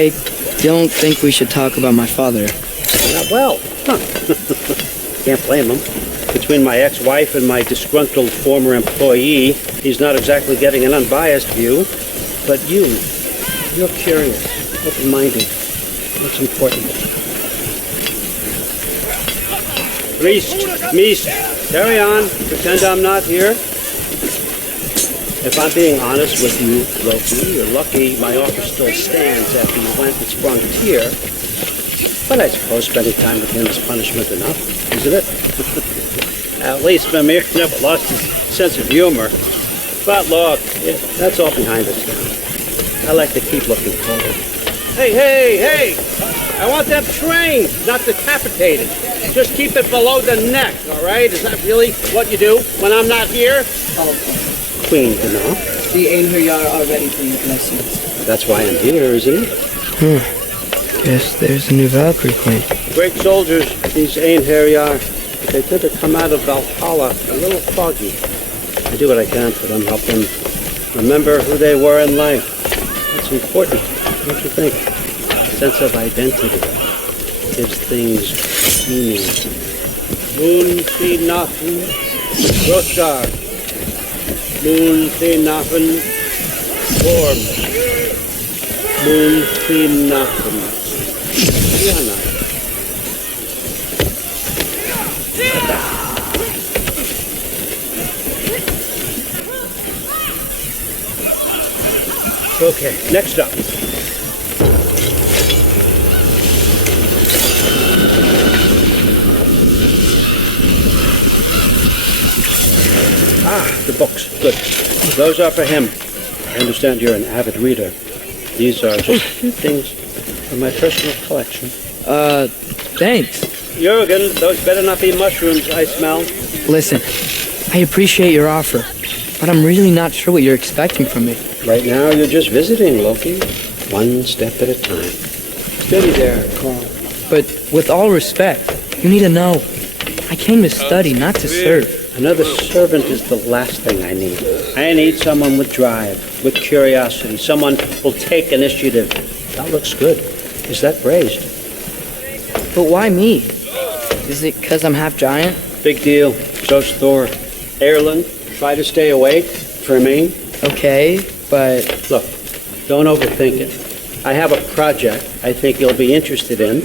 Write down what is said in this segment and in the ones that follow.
I don't think we should talk about my father. Well, can't blame him. Between my ex-wife and my disgruntled former employee, he's not exactly getting an unbiased view. But you're curious, open-minded. That's important. Meest, carry on. Pretend I'm not here. If I'm being honest with you, Loki, you're lucky my offer still stands after you went and sprung Tyr. But I suppose spending time with him is punishment enough, isn't it? At least Mimir never lost his sense of humor. But look, that's all behind us now. I like to keep looking forward. Hey! I want them trained, not decapitated. Just keep it below the neck, all right? Is that really what you do when I'm not here? Oh, Queen, you know. the Einherjar are ready for your blessings. That's why I'm here, isn't it? Yes, there's a new Valkyrie Queen. Great soldiers, these Einherjar. They tend to come out of Valhalla a little foggy. I do what I can for them, help them remember who they were in life. That's important, don't you think? A sense of identity gives things meaning. Moon Nafen Roshar. Moon Nafen Form. Moon Nafen Diana. Okay, next up. The books. Good. Those are for him. I understand you're an avid reader. These are just a few things from my personal collection. Thanks. Jürgen, those better not be mushrooms I smell. Listen, I appreciate your offer, but I'm really not sure what you're expecting from me. Right now, you're just visiting, Loki. One step at a time. Steady there, Carl. But with all respect, you need to know, I came to study, not to serve. Another servant is the last thing I need. I need someone with drive, with curiosity, someone who'll take initiative. That looks good. Is that braised? But why me? Is it because I'm half giant? Big deal. So's Thor. Erland, try to stay awake. Tremaine. Okay, but... Look, don't overthink it. I have a project I think you'll be interested in.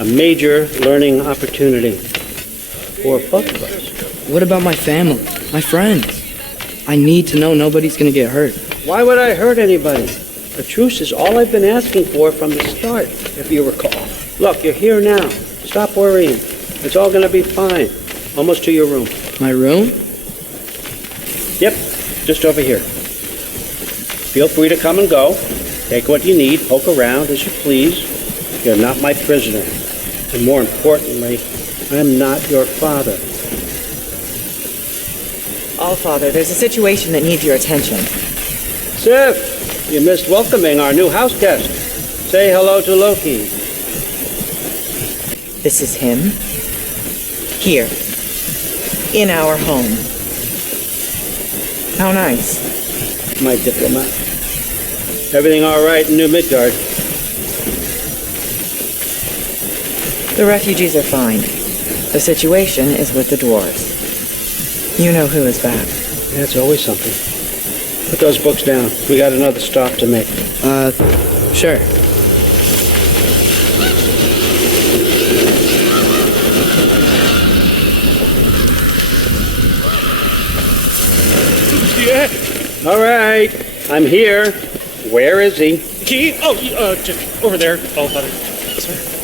A major learning opportunity for both of us. What about my family, my friends? I need to know nobody's gonna get hurt. Why would I hurt anybody? A truce is all I've been asking for from the start, if you recall. Look, you're here now. Stop worrying. It's all gonna be fine. Almost to your room. My room? Yep, just over here. Feel free to come and go. Take what you need, poke around as you please. You're not my prisoner. And more importantly, I'm not your father. Allfather, there's a situation that needs your attention. Sif, you missed welcoming our new house guest. Say hello to Loki. This is him. Here. In our home. How nice. My diplomat. Everything all right in New Midgard? The refugees are fine. The situation is with the dwarves. You know who is back. Yeah, it's always something. Put those books down. We got another stop to make. Sure. Yeah. All right. I'm here. Where is he? Key? Oh, just over there. Oh, buddy. Sir.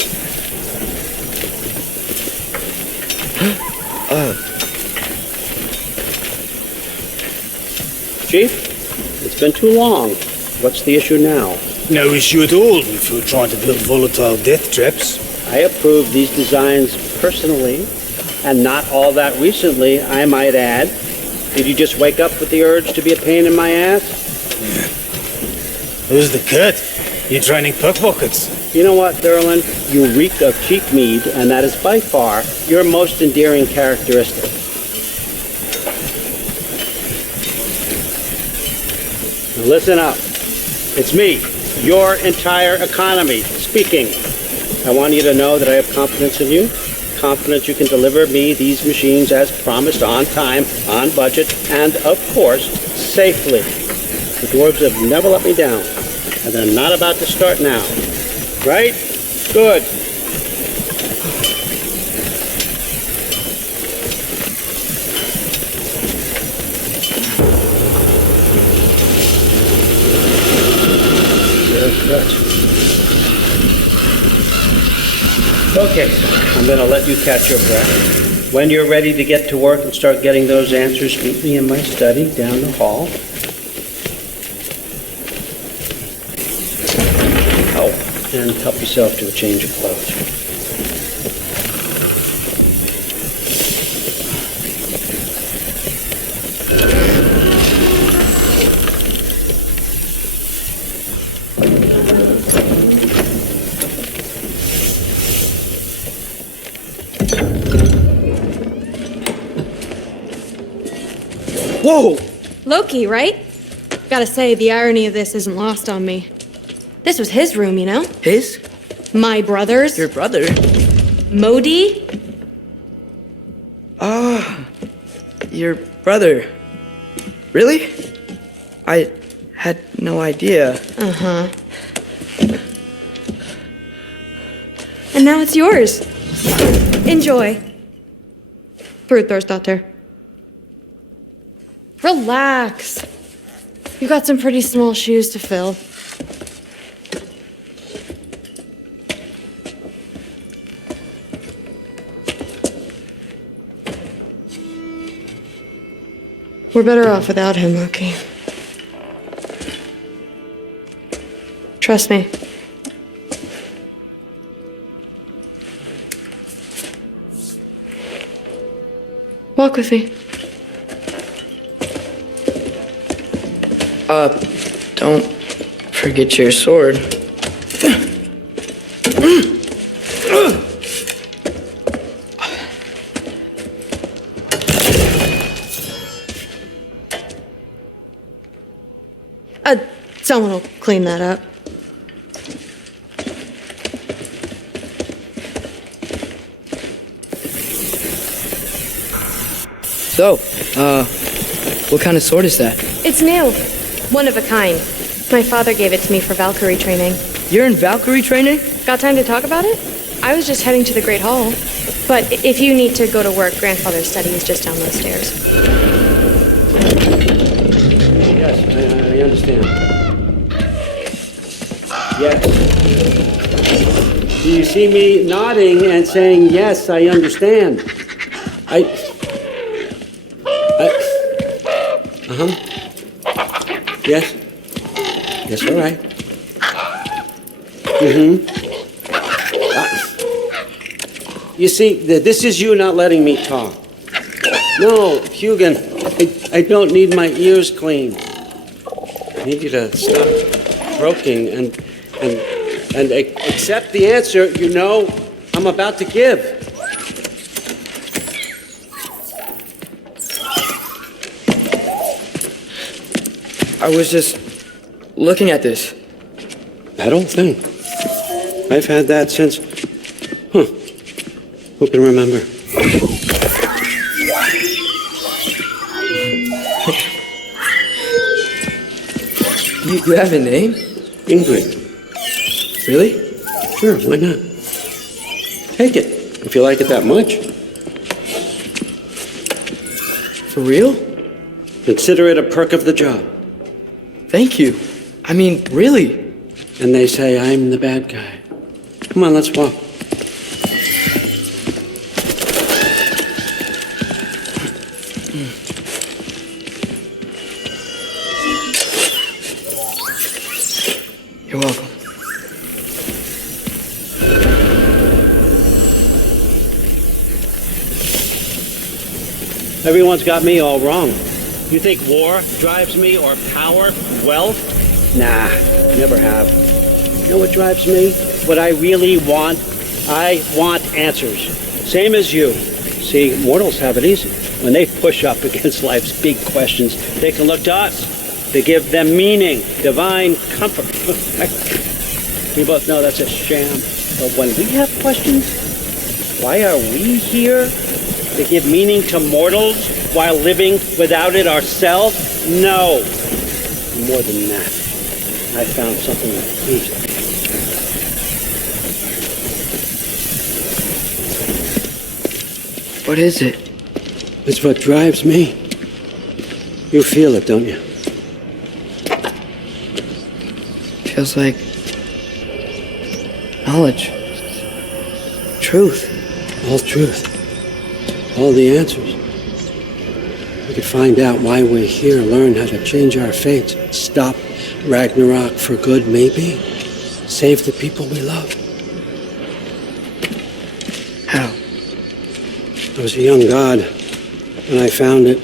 Chief, it's been too long. What's the issue now? No issue at all if you're trying to build volatile death traps. I approve these designs personally, and not all that recently, I might add. Did you just wake up with the urge to be a pain in my ass? Who's the cut? You're training pickpockets. You know what, Thurland? You reek of cheap mead, and that is by far your most endearing characteristic. Now listen up. It's me, your entire economy. Speaking, I want you to know that I have confidence in you. Confidence you can deliver me these machines as promised, on time, on budget, and of course, safely. The dwarves have never let me down, and they're not about to start now. Right? Good. Okay, I'm going to let you catch your breath. When you're ready to get to work and start getting those answers, meet me in my study down the hall. Oh, and help yourself to a change of clothes. Whoa! Loki, right? Gotta say, the irony of this isn't lost on me. This was his room, you know? His? My brother's. Your brother? Modi? Ah, your brother. Really? I had no idea. Uh-huh. And now it's yours. Enjoy. Fruit thirst out there. Relax. You've got some pretty small shoes to fill. We're better off without him, Loki. Trust me. Walk with me. Don't forget your sword. Someone will clean that up. So, what kind of sword is that? It's new. One of a kind. My father gave it to me for Valkyrie training. You're in Valkyrie training? Got time to talk about it? I was just heading to the Great Hall. But if you need to go to work, Grandfather's study is just down those stairs. Yes, I understand. Yes. Do you see me nodding and saying, yes, I understand? Yes? Yes, all right. You see, this is you not letting me talk. No, Hugin, I don't need my ears cleaned. I need you to stop croaking and accept the answer you know I'm about to give. I was just looking at this. That old thing. I've had that since... Who can remember? You have a name? Ingrid. Really? Sure, why not? Take it, if you like it that much. For real? Consider it a perk of the job. Thank you. I mean, really. And they say I'm the bad guy. Come on, let's walk. You're welcome. Everyone's got me all wrong. You think war drives me, or power, wealth? Nah, never have. You know what drives me? What I really want? I want answers. Same as you. See, mortals have it easy. When they push up against life's big questions, they can look to us. to give them meaning, divine comfort. We both know that's a sham. But when we have questions, why are we here? To give meaning to mortals while living without it ourselves? No. More than that, I found something that pleased me. What is it? It's what drives me. You feel it, don't you? Feels like knowledge. Truth. All truth. All the answers. We could find out why we're here, learn how to change our fates, stop Ragnarok for good, maybe. Save the people we love. How? I was a young god when I found it.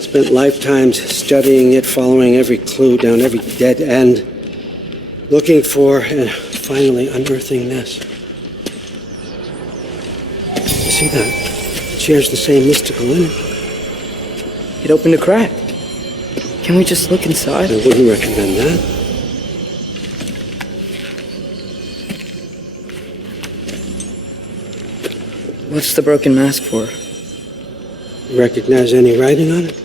Spent lifetimes studying it, following every clue down every dead end, looking for and finally unearthing this. You see that? It shares the same mystical energy. It opened a crack. Can we just look inside? I wouldn't recommend that. What's the broken mask for? You recognize any writing on it?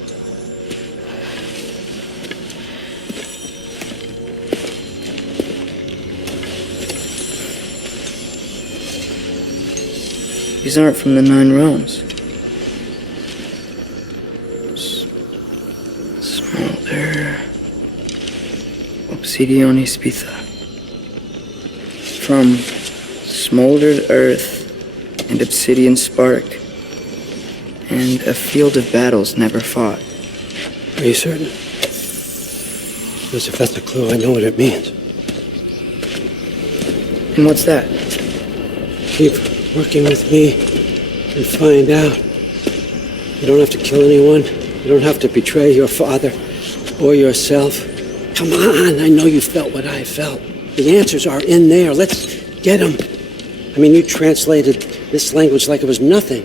These aren't from the 9 realms. Smolder. Obsidione spitha. From smoldered earth and obsidian spark, and a field of battles never fought. Are you certain? Because if that's a clue, I know what it means. And what's that? Keep working with me and find out. You don't have to kill anyone. You don't have to betray your father or yourself. Come on, I know you felt what I felt. The answers are in there. Let's get them. I mean, you translated this language like it was nothing.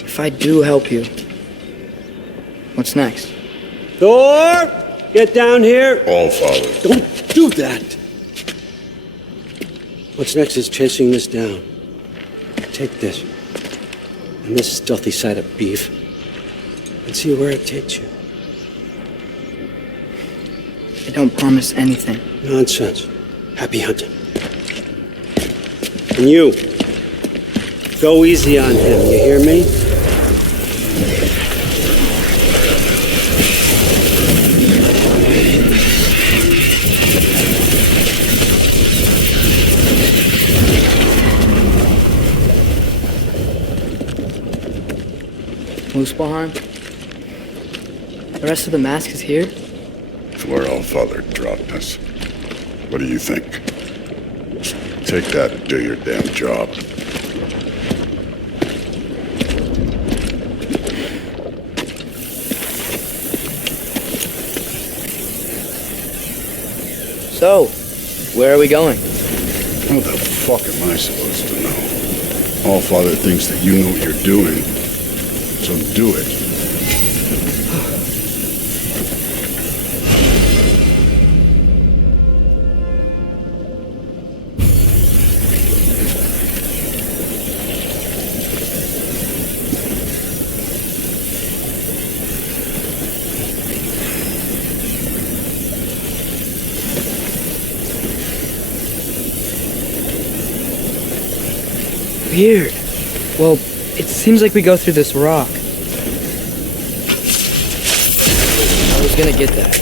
If I do help you, what's next? Thor, get down here. All Father. Don't do that. What's next is chasing this down. Take this and this stealthy side of beef and see where it takes you. I don't promise anything. Nonsense. Happy hunting. And you, go easy on him, you hear me? Muspelheim? The rest of the mask is here? It's where All Father dropped us. What do you think? Take that and do your damn job. So, where are we going? How the fuck am I supposed to know? All Father thinks that you know what you're doing, so do it. Weird. Well, it seems like we go through this rock. I was gonna get that.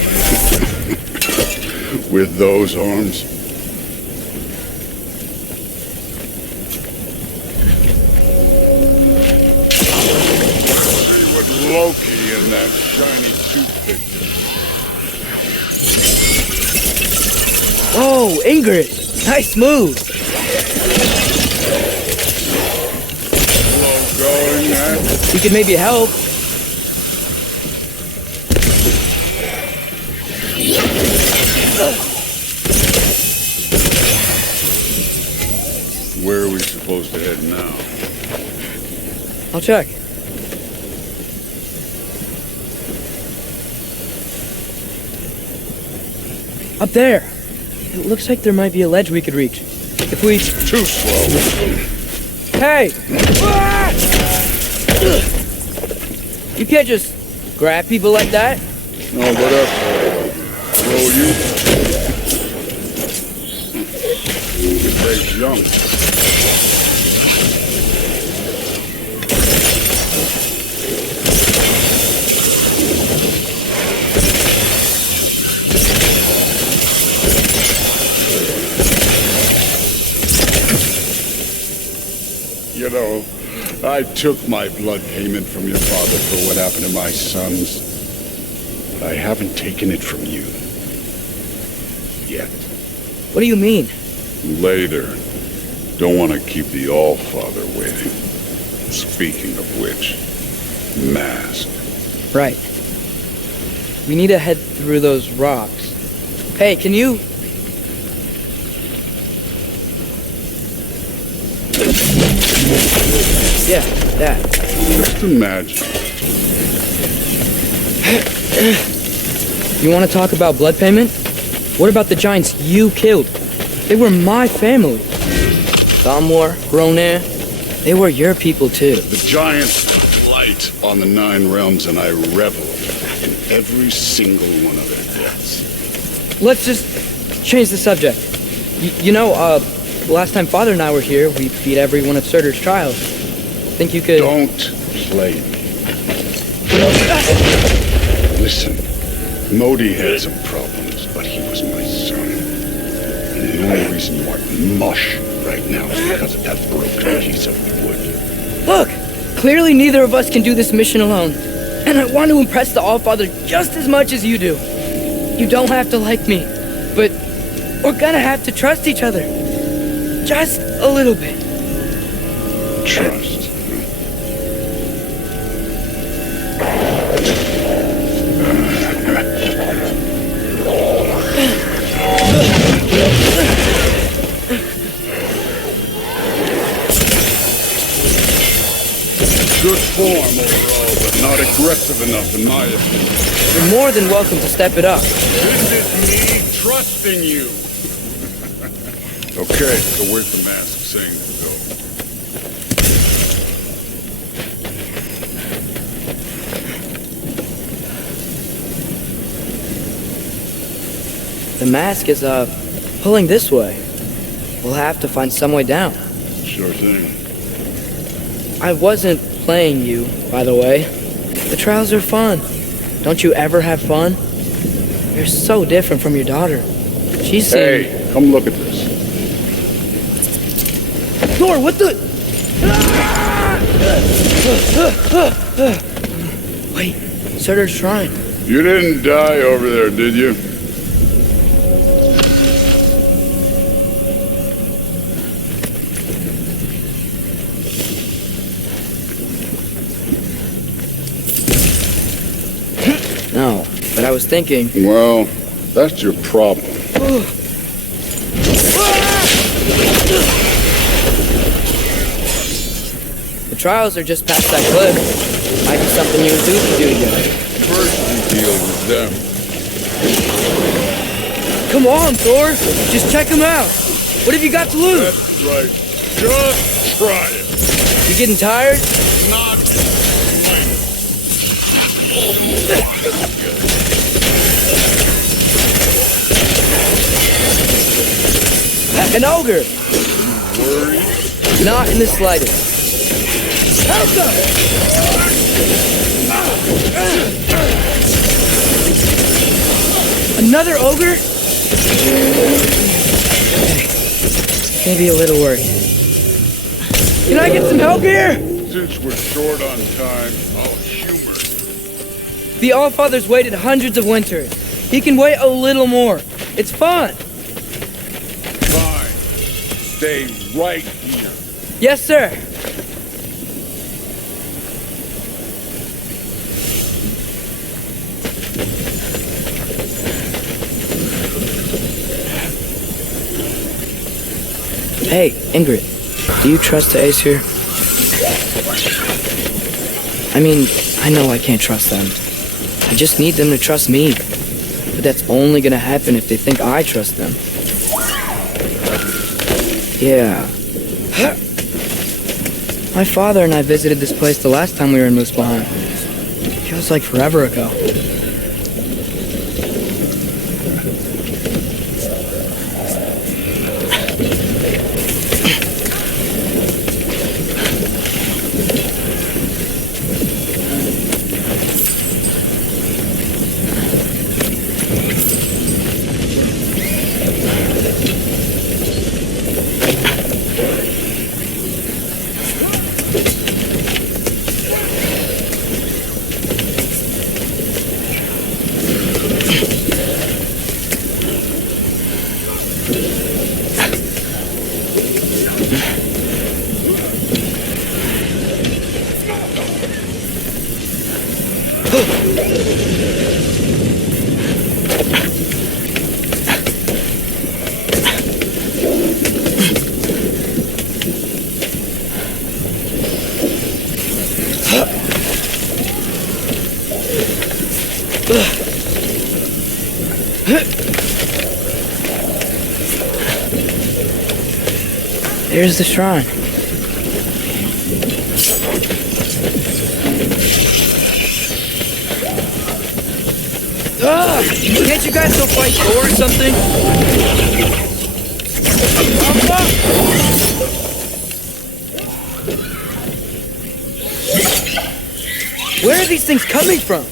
With those arms? See what Loki and that shiny toothpick did. Oh, Ingrid! Nice move! Going there? You could maybe help. Where are we supposed to head now? I'll check. Up there. It looks like there might be a ledge we could reach. If we... Too slow. Hey! Ah! You can't just grab people like that. No, whatever. Roll you. They jump. You know, I took my blood payment from your father for what happened to my sons, but I haven't taken it from you. Yet. What do you mean? Later. Don't want to keep the All-Father waiting. Speaking of which, mask. Right. We need to head through those rocks. Hey, can you... Yeah, that. Just imagine. You want to talk about blood payment? What about the giants you killed? They were my family. Thor, Ronir, they were your people too. The giants put light on the 9 realms, and I reveled in every single one of their deaths. Let's just change the subject. You know, last time Father and I were here, we beat every one of Surtur's trials. Think you could... Don't play me. Listen, Modi had some problems, but he was my son. And the only reason you are mush right now is because of that broken piece of wood. Look! Clearly neither of us can do this mission alone. And I want to impress the All-Father just as much as you do. You don't have to like me, but we're gonna have to trust each other. Just a little bit. Trust. Good form overall, but not aggressive enough in my opinion. You're more than welcome to step it up. This is me trusting you. Okay, so where's the mask saying to The mask is, pulling this way. We'll have to find some way down. Sure thing. I wasn't playing you, by the way. The trials are fun. Don't you ever have fun? You're so different from your daughter. She's Hey, come look at this. Thor, what the... Wait, Surtur's shrine. You didn't die over there, did you? No, but I was thinking... Well, that's your problem. The trials are just past that cliff. Might be something you and Zeus can do together. First you deal with them. Come on, Thor! Just check them out! What have you got to lose? That's right. Just try it. You getting tired? Not An ogre! worried. Not in the slightest. Another ogre? Maybe a little worried. Can I get some help here? Since we're short on time, I'll humor it. The All-Father's waited hundreds of winters. He can wait a little more. It's fun. Fine. Stay right here. Yes, sir. Hey, Ingrid, do you trust the Ace here? I mean, I know I can't trust them. I just need them to trust me. But that's only gonna happen if they think I trust them. Yeah. My father and I visited this place the last time we were in Muspelheim. Feels like forever ago. There's the shrine. Can't you guys go fight Thor or something? Where are these things coming from?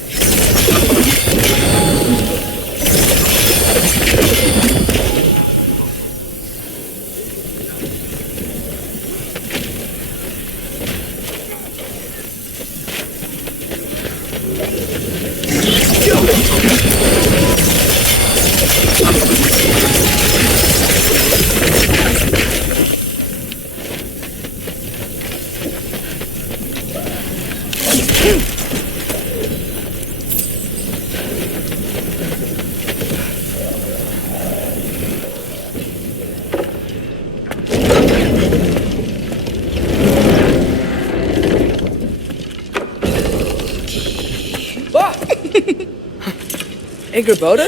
Hey, Gerboda?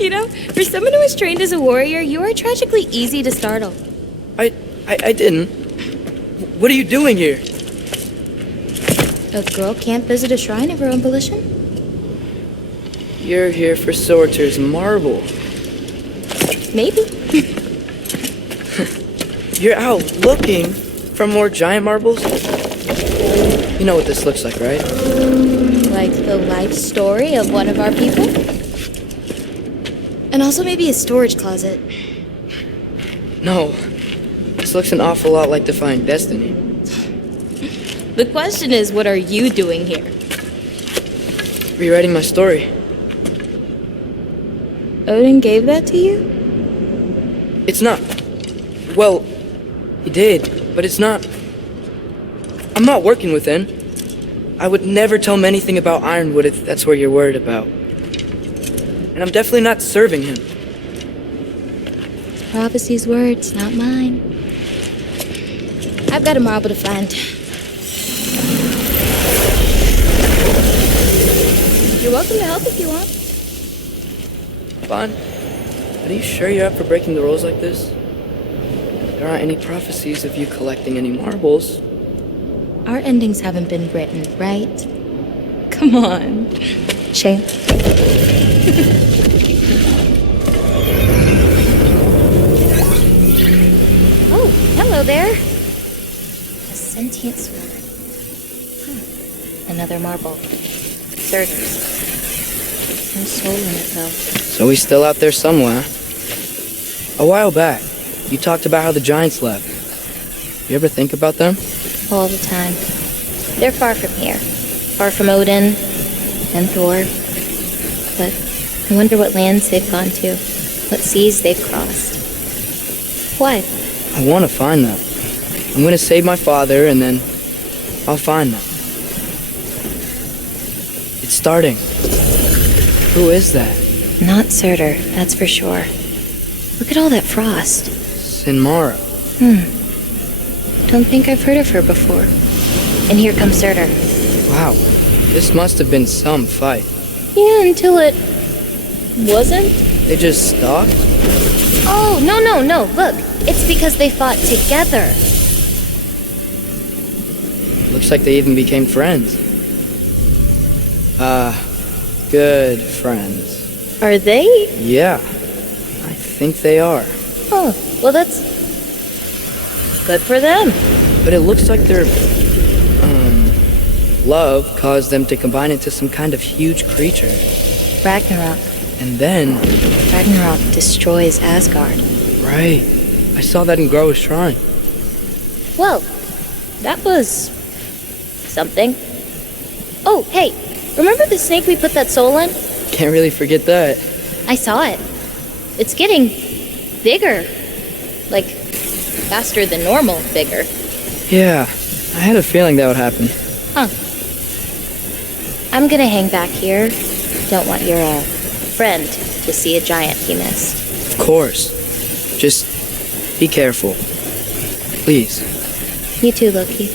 You know, for someone who is trained as a warrior, you are tragically easy to startle. I didn't. What are you doing here? A girl can't visit a shrine of her own volition? You're here for Sorter's marble. Maybe. You're out looking for more giant marbles? You know what this looks like, right? Like the life story of one of our people? And also maybe a storage closet. No. This looks an awful lot like Defying Destiny. The question is, what are you doing here? Rewriting my story. Odin gave that to you? It's not. Well, he did, but it's not. I'm not working with N. I would never tell him anything about Ironwood if that's what you're worried about. And I'm definitely not serving him. Prophecy's words, not mine. I've got a marble to find. You're welcome to help if you want. Bon, are you sure you're up for breaking the rules like this? There aren't any prophecies of you collecting any marbles. Our endings haven't been written, right? Come on. Shame. Oh, hello there. A sentient sword. Another marble. Thirders. No soul in it, though. So he's still out there somewhere. A while back, you talked about how the giants left. You ever think about them? All the time. They're far from here. Far from Odin and Thor. But I wonder what lands they've gone to. What seas they've crossed. What? I want to find them. I'm going to save my father, and then I'll find them. It's starting. Who is that? Not Surtur, that's for sure. Look at all that frost. Sinmara. Don't think I've heard of her before. And here comes Surtur. Wow. This must have been some fight. Yeah, until it Wasn't? They just stopped? Oh, no. Look, it's because they fought together. Looks like they even became friends. Good friends. Are they? Yeah, I think they are. Oh, well, that's good for them. But it looks like their, love caused them to combine into some kind of huge creature. Ragnarok. And then... Ragnarok destroys Asgard. Right. I saw that in Groa's shrine. Well, that was... something. Oh, hey, remember the snake we put that soul in? Can't really forget that. I saw it. It's getting bigger. Like, faster than normal bigger. Yeah, I had a feeling that would happen. Huh. I'm gonna hang back here. Don't want your, friend to see a giant he missed. Of course. Just be careful. Please. You too, Loki.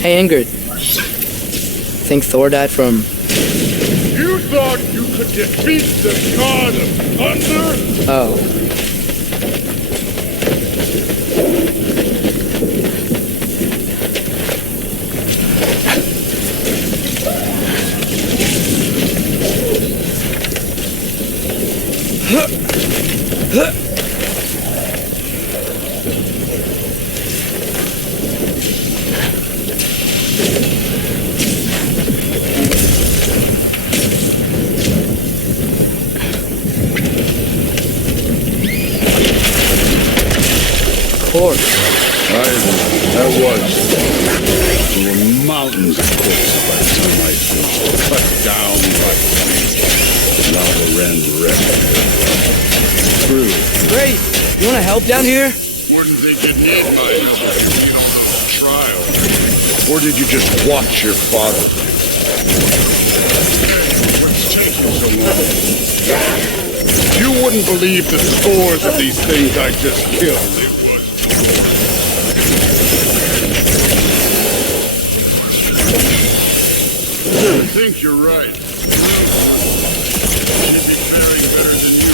Hey, Ingrid. Think Thor died from... You thought you could defeat the god of thunder? Oh. That was. There were mountains of corpses by the time I finished. Cut down by lava ran red. True. Great! You wanna help down here? Wouldn't think you'd need my help if you need a little trial. Or did you just watch your father? What's taking so long? You wouldn't believe the scores of these things I just killed. I think you're right. Should be faring better than you.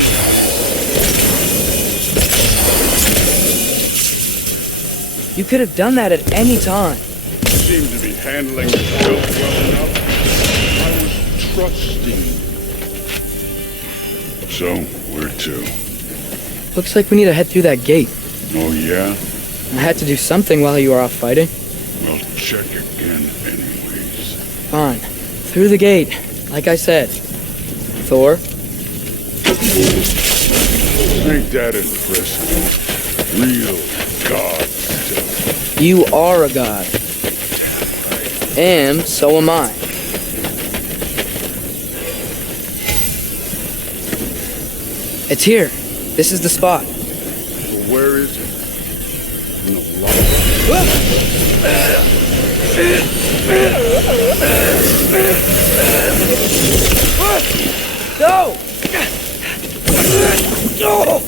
You could have done that at any time. You seem to be handling yourself well enough. I was trusting. So, where to? Looks like we need to head through that gate. Oh, yeah? I had to do something while you were off fighting. Well, check again anyways. Fine. Through the gate, like I said. Thor? Ain't that impressive? Real god stuff. You are a god. And so am I. It's here. This is the spot. Well, where is it? In the lava? No! No!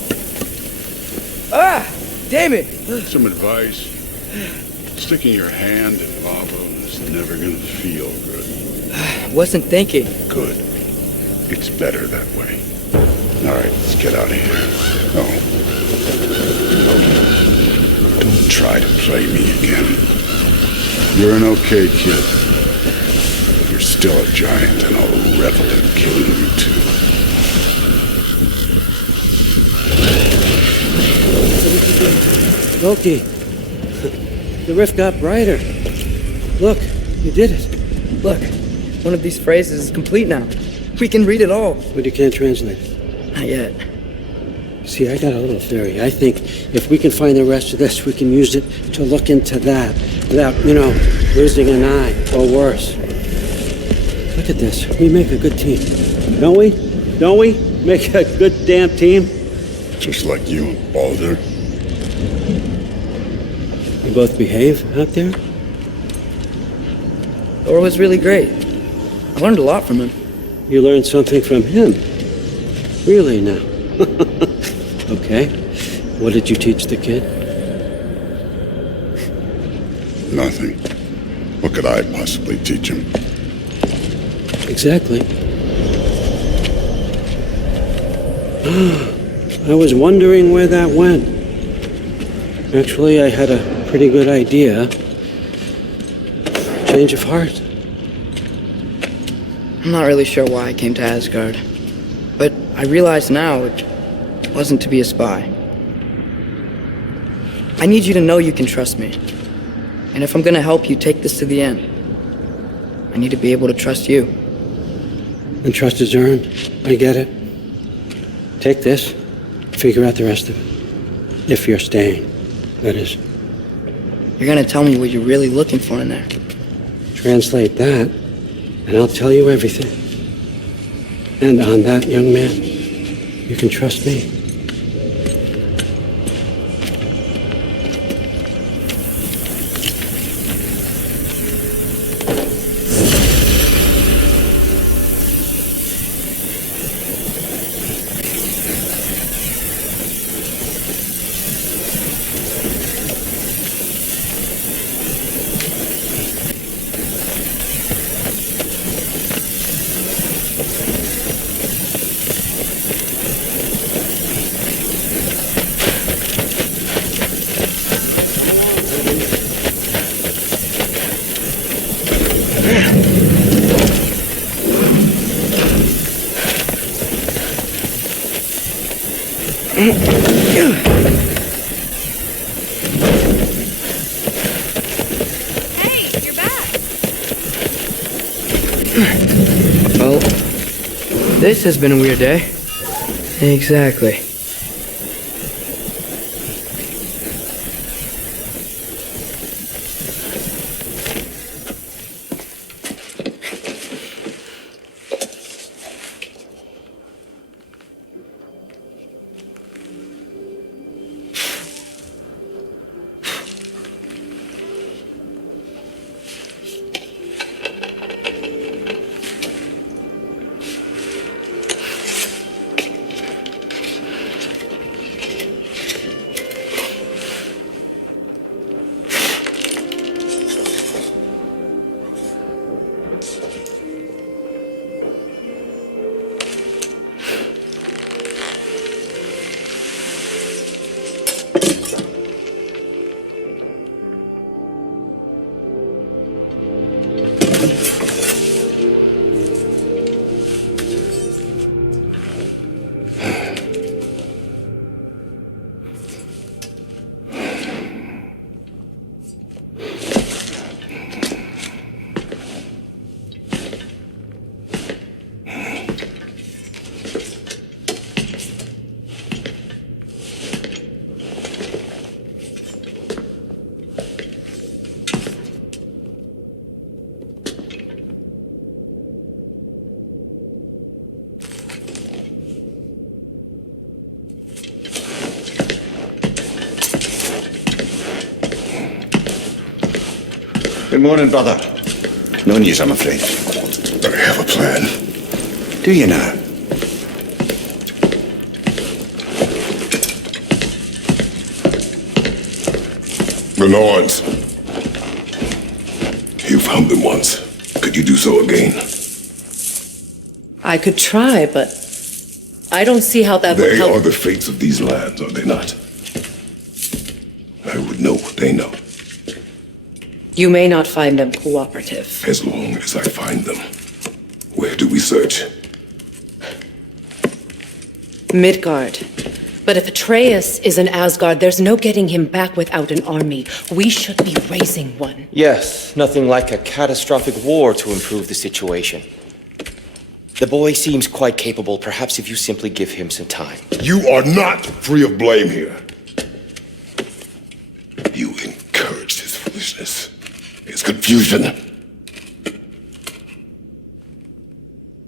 Ah! Damn it! Some advice. Sticking your hand in lava is never gonna feel good. Wasn't thinking. Good. It's better that way. Alright, let's get out of here. Oh. Don't try to play me again. You're an okay kid. You're still a giant, and I'll revel in killing you too. Loki, the rift got brighter. Look, you did it. Look, one of these phrases is complete now. We can read it all. But you can't translate it. Not yet. See, I got a little theory. I think if we can find the rest of this, we can use it to look into that without, losing an eye or worse. Look at this. We make a good team. Don't we? Don't we? Make a good damn team? Just like you and Baldur. You both behave out there? Thor was really great. I learned a lot from him. You learned something from him? Really now? Okay. What did you teach the kid? Nothing. What could I possibly teach him? Exactly. I was wondering where that went. Actually, I had a pretty good idea. Change of heart. I'm not really sure why I came to Asgard, but I realize now it wasn't to be a spy. I need you to know you can trust me. And if I'm gonna help you take this to the end, I need to be able to trust you. And trust is earned. I get it. Take this, figure out the rest of it. If you're staying, that is. You're gonna tell me what you're really looking for in there. Translate that, and I'll tell you everything. And on that, young man, you can trust me. Hey, you're back. Well, this has been a weird day. Exactly. Good morning, brother. No news, I'm afraid. I have a plan. Do you now? The Nords. You found them once. Could you do so again? I could try, but I don't see how that would They help. are the fates of these lands, are they not? I would know what they know, You may not find them cooperative. as long as I find them. Where do we search? Midgard. But if Atreus is in Asgard, there's no getting him back without an army. We should be raising one. Yes, nothing like a catastrophic war to improve the situation. The boy seems quite capable. Perhaps if you simply give him some time. You are not free of blame here. You encouraged his foolishness, his confusion.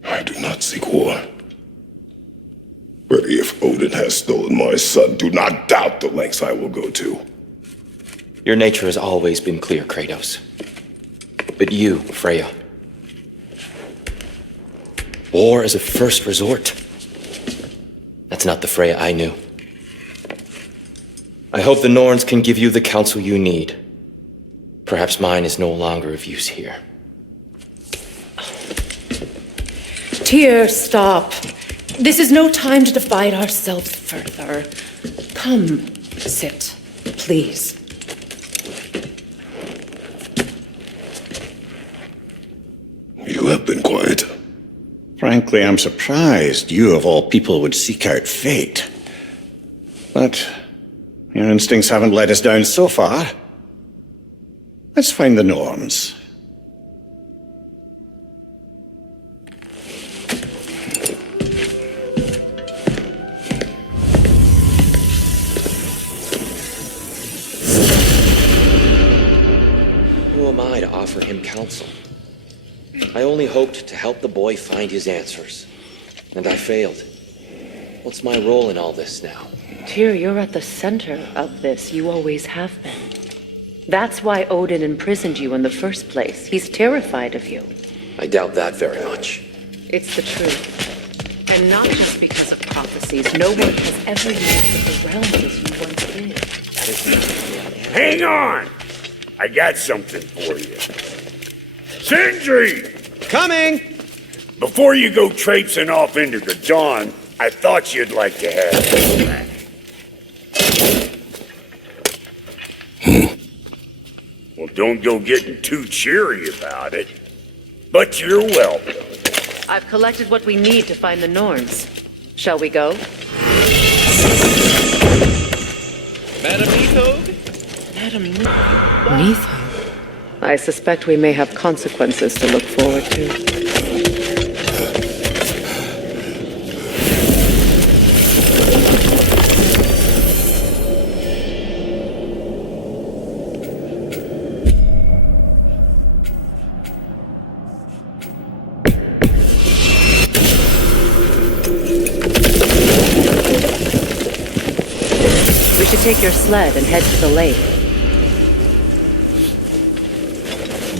I do not seek war. But if Odin has stolen my son, do not doubt the lengths I will go to. Your nature has always been clear, Kratos. but you, Freya. War as a first resort. That's not the Freya I knew. I hope the Norns can give you the counsel you need. Perhaps mine is no longer of use here. Tyr, stop. This is no time to divide ourselves further. Come, sit, please. You have been quiet. Frankly, I'm surprised you, of all people, would seek out fate. But your instincts haven't let us down so far. Let's find the Norns. Who am I to offer him counsel? I only hoped to help the boy find his answers, and I failed. What's my role in all this now? Tyr, you're at the center of this. You always have been. That's why Odin imprisoned you in the first place. He's terrified of you. I doubt that very much. It's the truth. And not just because of prophecies. No one has ever used the realms as you once did. That is not. Hang on! I got something for you. Sindri! Coming! Before you go traipsing off into the dawn, I thought you'd like to have this back. Well, don't go getting too cheery about it. But you're welcome. I've collected what we need to find the Norns. Shall we go? Madam Nithog? Madam Nithog? I suspect we may have consequences to look forward to. We should take your sled and head to the lake.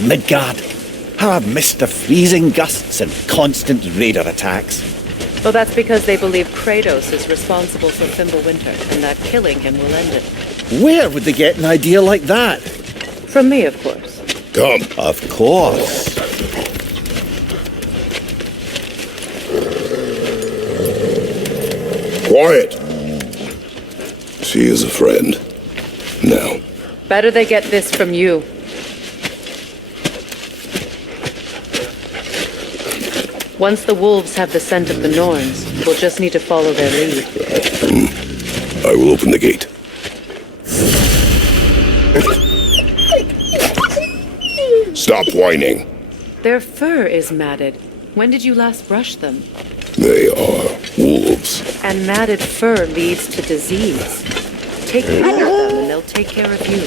Midgard, how I've missed the freezing gusts and constant raider attacks. Well, that's because they believe Kratos is responsible for Fimbulwinter, and that killing him will end it. Where would they get an idea like that? From me, of course. Come. Of course. Quiet. She is a friend. Now. Better they get this from you. Once the wolves have the scent of the Norns, we'll just need to follow their lead. I will open the gate. Stop whining. Their fur is matted. When did you last brush them? They are wolves. And matted fur leads to disease. Take care of them and they'll take care of you.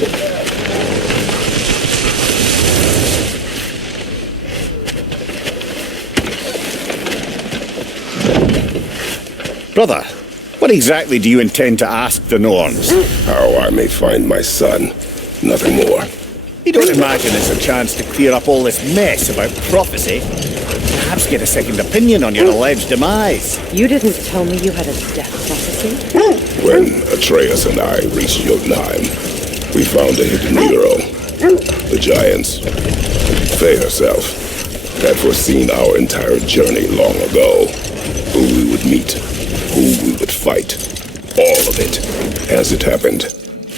Brother, what exactly do you intend to ask the Norns? How I may find my son. Nothing more. You don't imagine it's a chance to clear up all this mess about prophecy? Perhaps get a second opinion on your alleged demise. You didn't tell me you had a death prophecy? When Atreus and I reached Jotunheim, we found a hidden hero. The giants, Faye herself, had foreseen our entire journey long ago. Who we would meet, who we would fight. All of it, as it happened.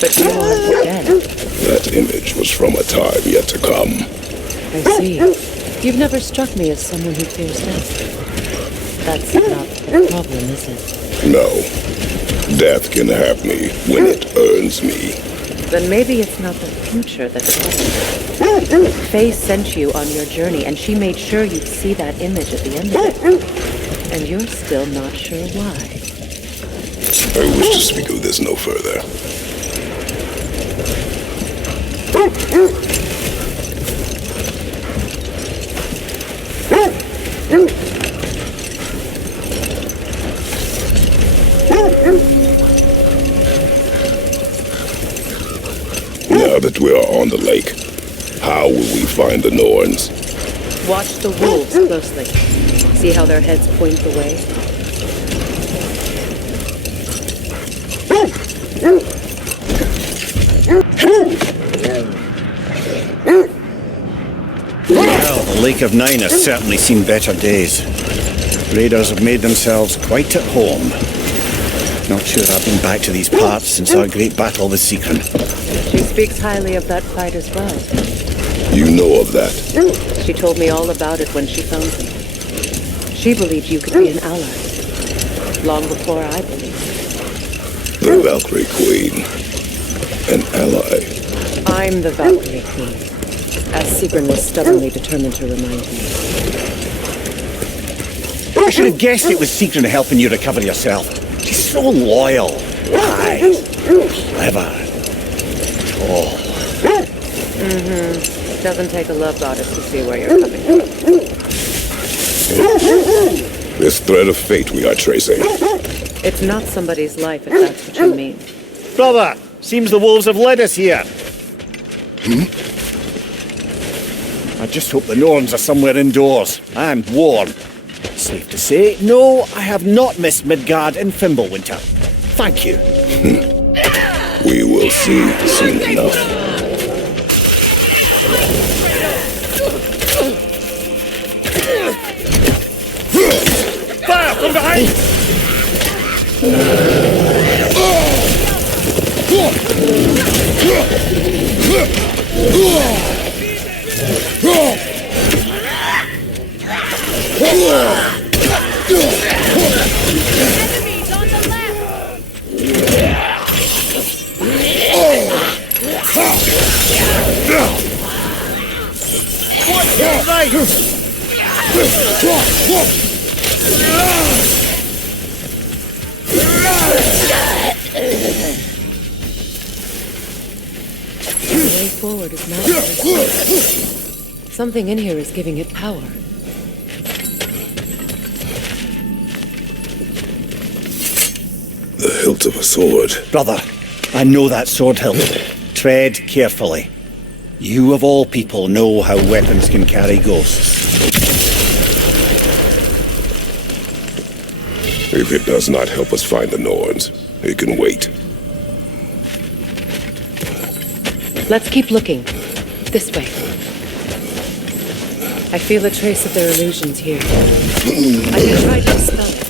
But you are dead. That image was from a time yet to come. I see. You've never struck me as someone who fears death. That's not the problem, is it? No. Death can have me when it earns me. Then maybe it's not the future that's happening. Faye sent you on your journey, and she made sure you'd see that image at the end of it. And you're still not sure why. I wish to speak of this no further. Now that we are on the lake, how how will we find the Norns? Watch the wolves closely. See how their heads point the way? Well, the Lake of Nine has certainly seen better days. Raiders have made themselves quite at home. Not sure I've been back to these parts since our great battle with Seekron. She speaks highly of that fight as well. You know of that? She told me all about it when she found me. She believed you could be an ally. Long before I believed. The Valkyrie Queen. An ally. I'm the Valkyrie Queen, as Seekron was stubbornly determined to remind me. I should have guessed it was Seekron helping you recover yourself. She's so loyal, wise, clever, tall. Doesn't take a love goddess to see where you're coming from. This thread of fate we are tracing. It's not somebody's life, if that's what you mean. Brother, seems the wolves have led us here. I just hope the Norns are somewhere indoors and warm. Safe to say, no, I have not missed Midgard and Fimbulwinter. Thank you. We will see soon enough. Fire from behind! Enemies on the left! What the right? The way forward is not very clear. Something in here is giving it power. The hilt of a sword. Brother, I know that sword hilt. Tread carefully. You of all people know how weapons can carry ghosts. If it does not help us find the Norns, it can wait. Let's keep looking. This way. I feel a trace of their illusions here. I can try to dispel it.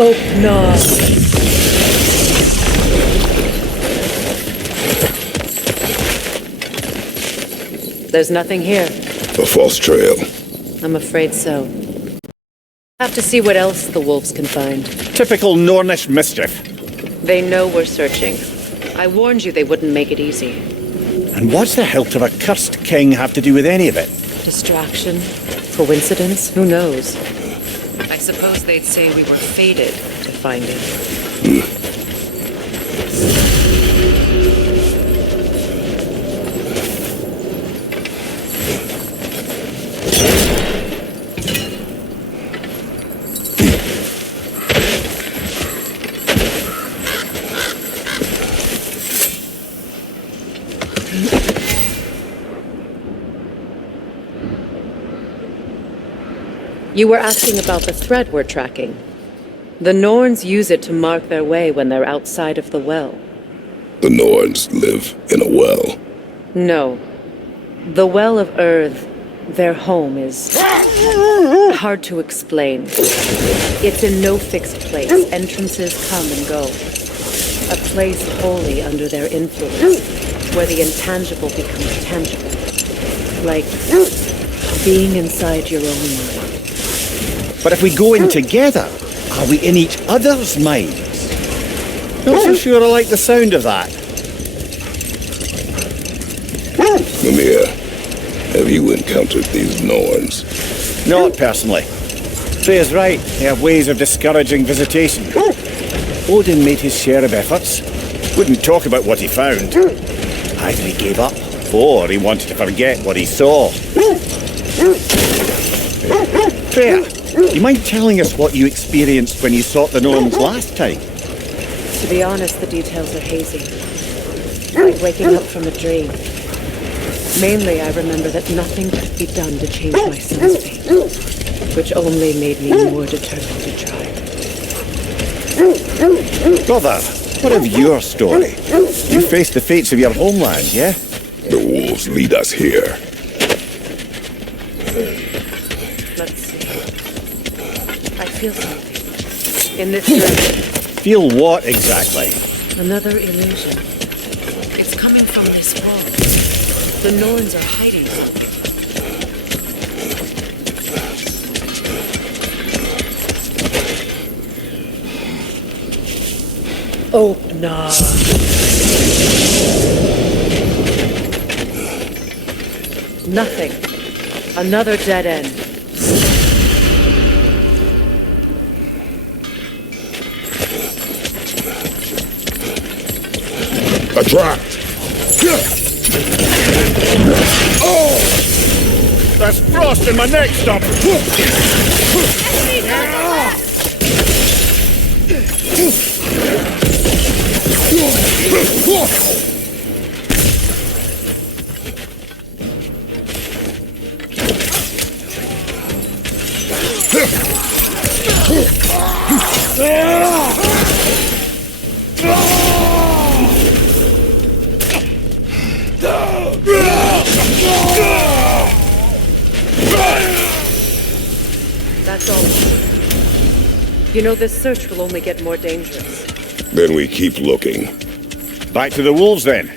Oh, no. There's nothing here. A false trail. I'm afraid so. Have to see what else the wolves can find. Typical Nornish mischief. They know we're searching. I warned you they wouldn't make it easy. And what's the hilt of a cursed king have to do with any of it? Distraction? Coincidence? Who knows? I suppose they'd say we were fated to find it. You were asking about the thread we're tracking. The Norns use it to mark their way when they're outside of the well. The Norns live in a well. No. The Well of Earth, their home, is hard to explain. It's in no fixed place. Entrances come and go. A place wholly under their influence, where the intangible becomes tangible. Like being inside your own mind. But if we go in together, are we in each other's minds? Not so sure I like the sound of that. Mimir, have you encountered these Norns? Not personally. Freya's right, they have ways of discouraging visitation. Odin made his share of efforts. Wouldn't talk about what he found. Either he gave up, or he wanted to forget what he saw. Freya, You mind telling us what you experienced when you sought the Norns last time? To be honest, the details are hazy. Like waking up from a dream. Mainly, I remember that nothing could be done to change my son's fate, which only made me more determined to try. Brother, what of your story? You faced the fates of your homeland, yeah? The wolves lead us here. Let's see. I feel something. In this room. Feel what exactly? Another illusion. It's coming from this wall. The Norns are hiding. Oh, no. Nothing. Another dead end. A trap! Oh! There's frost in my neck stump! That's all. You know, this search will only get more dangerous. Then we keep looking. Back to the wolves, then.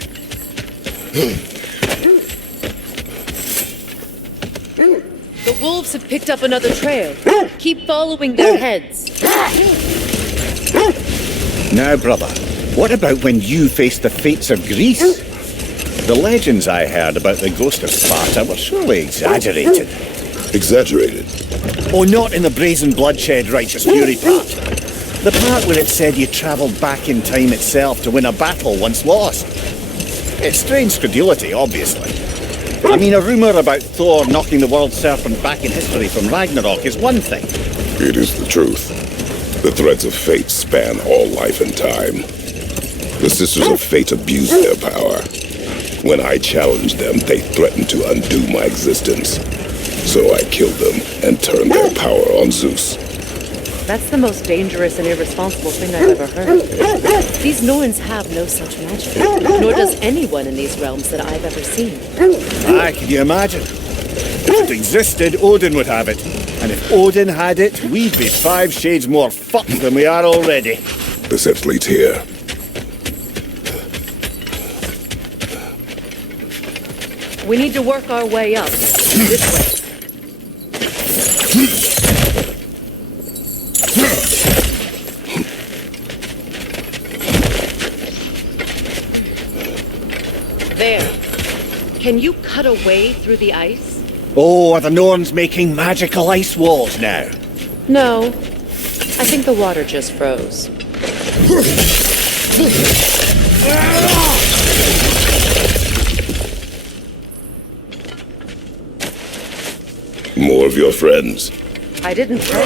The wolves have picked up another trail. Keep following their heads. Now, brother, what about when you faced the fates of Greece? The legends I heard about the ghost of Sparta were surely exaggerated. Exaggerated? Oh, not in the brazen bloodshed righteous fury part. The part where it said you travelled back in time itself to win a battle once lost. It's strange credulity, obviously. I mean, a rumour about Thor knocking the world serpent back in history from Ragnarok is one thing. It is the truth. The threads of fate span all life and time. The Sisters of Fate abused their power. When I challenged them, they threatened to undo my existence. So I killed them and turned their power on Zeus. That's the most dangerous and irresponsible thing I've ever heard. These Norns have no such magic, nor does anyone in these realms that I've ever seen. Aye, can you imagine? If it existed, Odin would have it. And if Odin had it, we'd be 5 shades more fucked than we are already. The steps leads here. We need to work our way up. This way. There. Can you cut a way through the ice? Oh, are the Norns making magical ice walls now? No. I think the water just froze. More of your friends. I didn't try.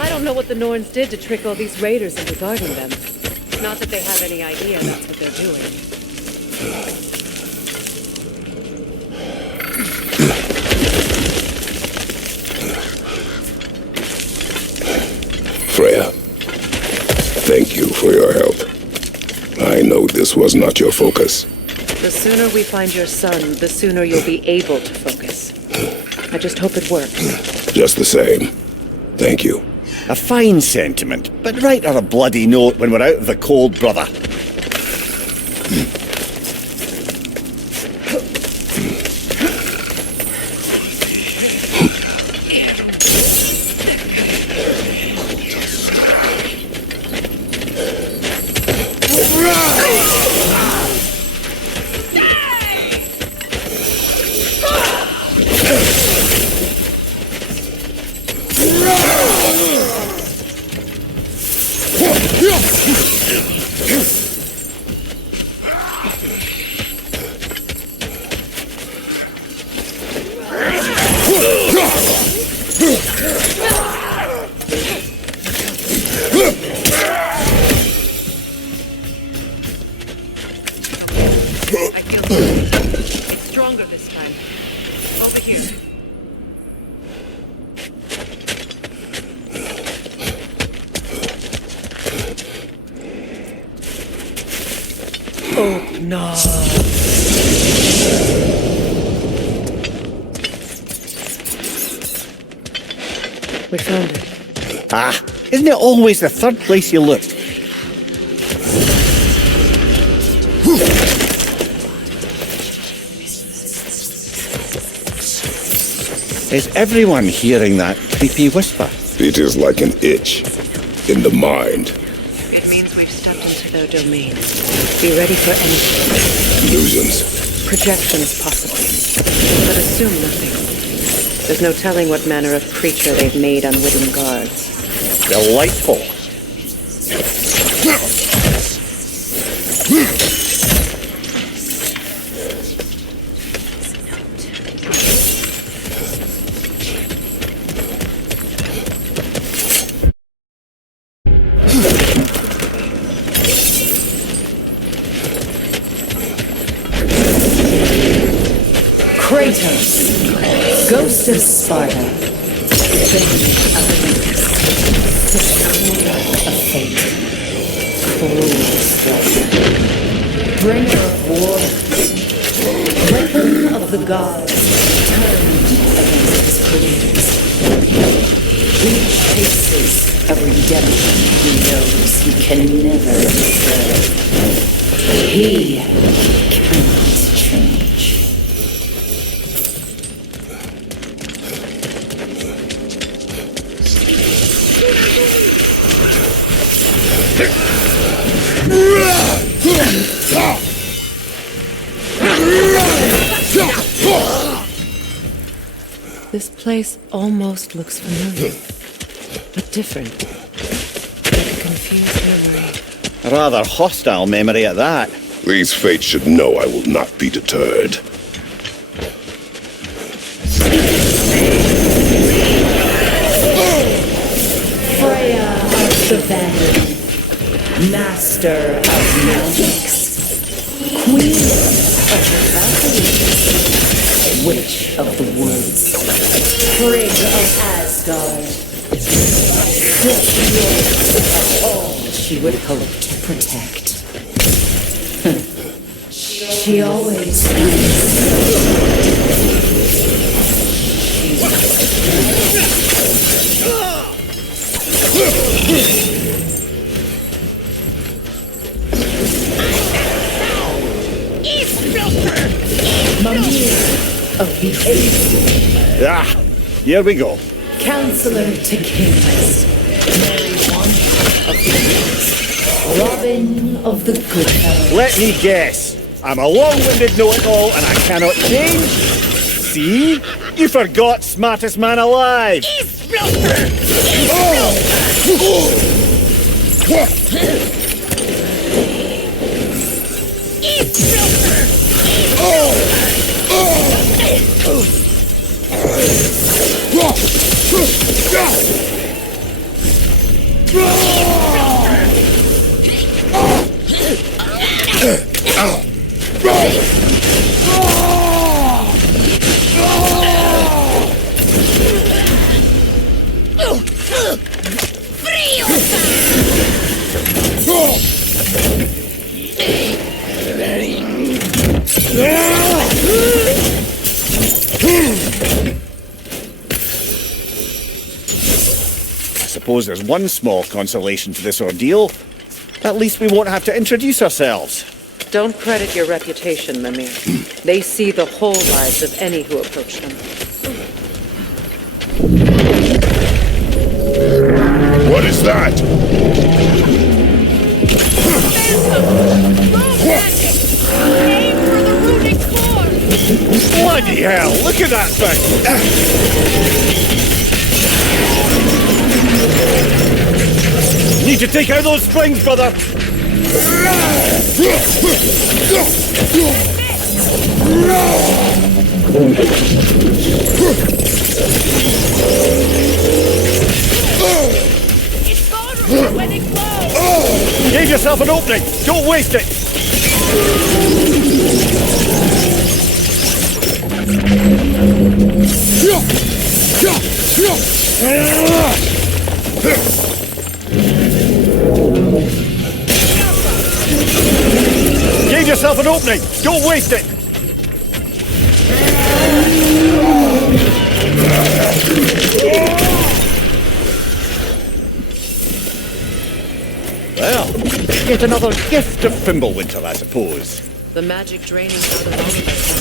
I don't know what the Norns did to trick all these raiders into guarding them. Not that they have any idea that's what they're doing. Freya, thank you for your help. I know this was not your focus. The sooner we find your son, the sooner you'll be able to focus. I just hope it works. Just the same. Thank you. A fine sentiment, but write her a bloody note when we're out of the cold, brother. It's stronger this time. Over here. Oh, no. We found it. Ah, isn't it always the third place you look? Is everyone hearing that creepy whisper? It is like an itch in the mind. It means we've stepped into their domain. Be ready for anything. Illusions. Projections, possibly. But assume nothing. There's no telling what manner of creature they've made unwitting guards. Delightful. Kratos, ghost of Sparta, bane of Olympus, destroyer of fate, cruel striker, bringer of war, weapon of the gods, turned against his creators. He chases a redemption he knows he can never deserve. He cannot change. This place almost looks familiar, but different. Like a confused memory. A rather hostile memory at that. These fates should know I will not be deterred. Freya of the Vanguard, master of magics, queen of the Valkyries, witch of the woods, prig of Asgard, destroyer of all she would hope to protect. She always of the Ages. Ah, here we go. Counselor to kings, Mary Wanton of the Woods, Robin of the Goodfellows. Let me guess. I'm a long-winded know-it-all and I cannot change. See? You forgot smartest man alive. I suppose there's one small consolation for this ordeal. At least we won't have to introduce ourselves. Don't credit your reputation, Mimir. They see the whole lives of any who approach them. What is that? Bloody hell, look at that thing! Need to take out those springs, brother! Give yourself an opening! Don't waste it! Give yourself an opening! Don't waste it! Well, yet another gift of Fimbulwinter, I suppose. The magic draining out of all of us.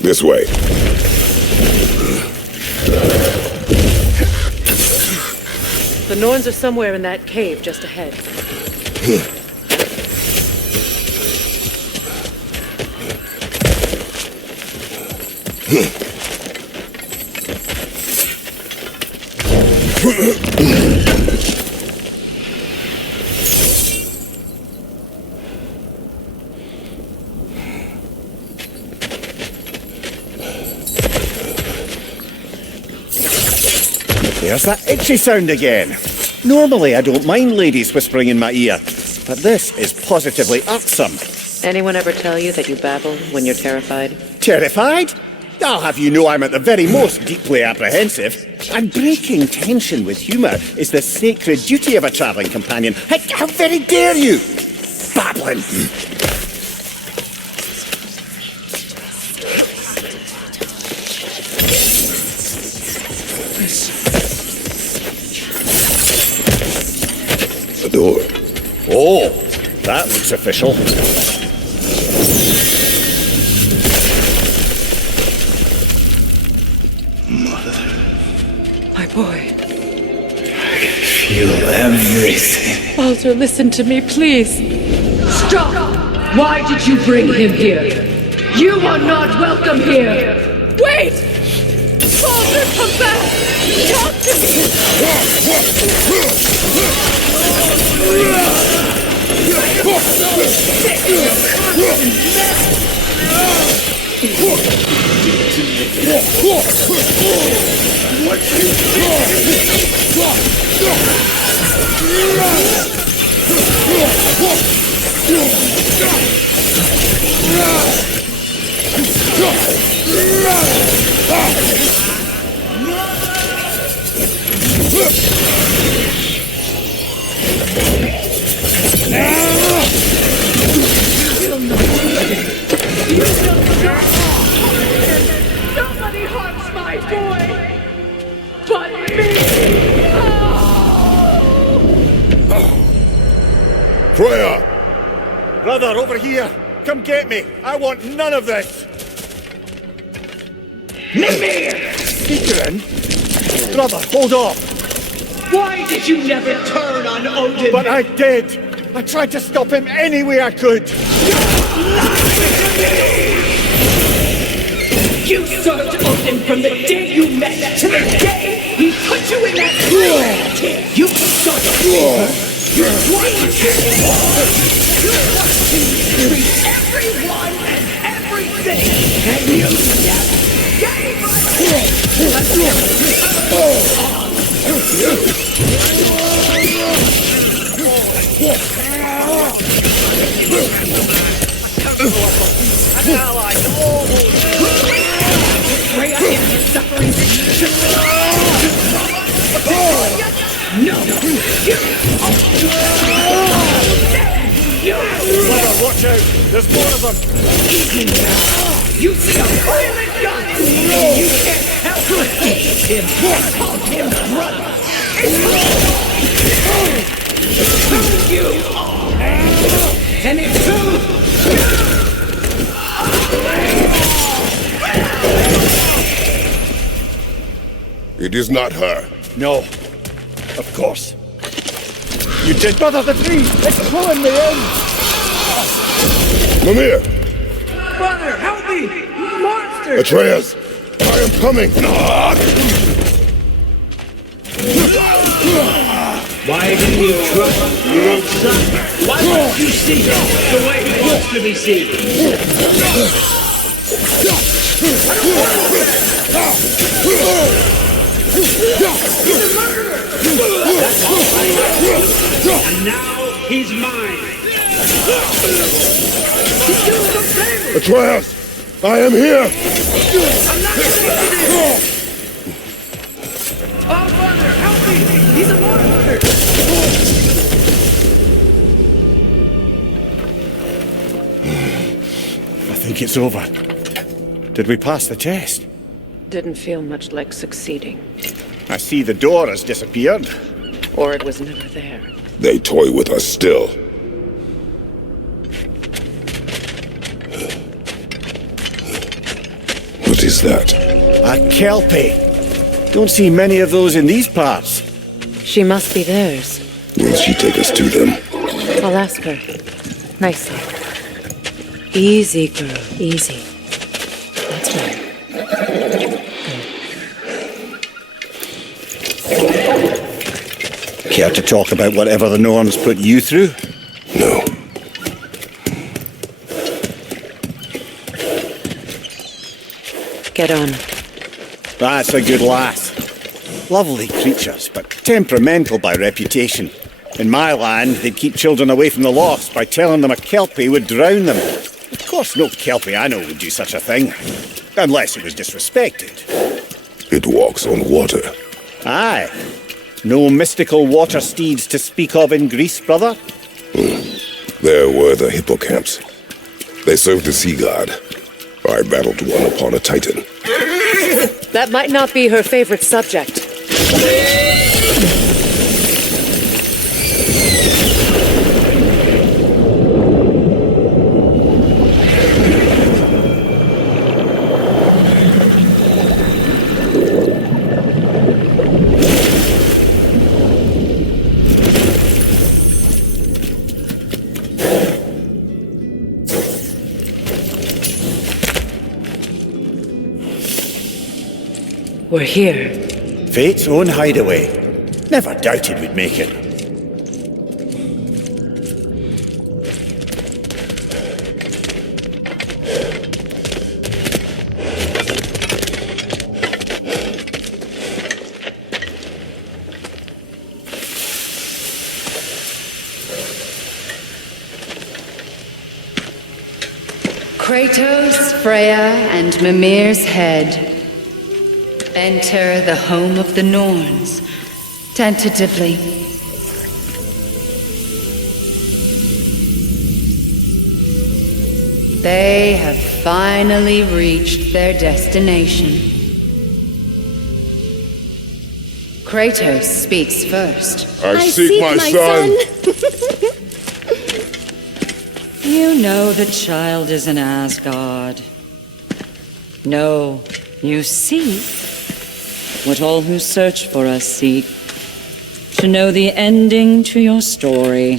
This way. The Norns are somewhere in that cave just ahead. There's that itchy sound again. Normally I don't mind ladies whispering in my ear, but this is positively irksome. Anyone ever tell you that you babble when you're terrified? Terrified? I'll have you know I'm at the very most deeply apprehensive. And breaking tension with humour is the sacred duty of a travelling companion. How very dare you! Babbling! The door. Oh, that looks official. My boy. Feel everything. Baldur, listen to me, please. Stop! Why did you bring him here? You are not welcome here! Wait! Baldur, come back! Talk to me! Nobody harms my boy! But me! Freya! Brother, over here! Come get me! I want none of this! Mimir! Speaking? Brother, hold off! Why did you never turn on Odin? But I did! I tried to stop him any way I could! You served Odin from the day you met to the day he put you in that room! You served him! You're trying to treat everyone and everything! And you never gave An ally almost. Freya is suffering. No! Brother, watch out! There's more of them! You see a violent gun! You can't help but hate him! Call him brother! It's who you are! And it's who... It is not her. No. Of course. You did, brother, the tree! It's pulling me in! Mimir! Brother, help me! Monster! Atreus! I am coming! Why didn't you trust your own son? Why won't you see him the way he wants to be seen? That's all I know. And now he's mine. Atreus, I am here! I'm not listening! Oh, Father, help me! He's a monster! I think it's over. Did we pass the test? Didn't feel much like succeeding. I see the door has disappeared. Or it was never there. They toy with us still. What is that? A kelpie. Don't see many of those in these parts. She must be theirs. Will she take us to them? I'll ask her. Nicely. Easy, girl. Easy. That's right. Care to talk about whatever the norms put you through? No. Get on. That's a good lass. Lovely creatures, but temperamental by reputation. In my land, they'd keep children away from the lost by telling them a kelpie would drown them. Of course, no kelpie I know would do such a thing. Unless it was disrespected. It walks on water. Aye. No mystical water steeds to speak of in Greece, brother? There were the hippocamps. They served the sea god. I battled one upon a titan. That might not be her favorite subject. We're here. Fate's own hideaway. Never doubted we'd make it. Kratos, Freya, and Mimir's head. Enter the home of the Norns, tentatively. They have finally reached their destination. Kratos speaks first. I seek my son! You know the child is in Asgard. No, you seek what all who search for us seek, to know the ending to your story.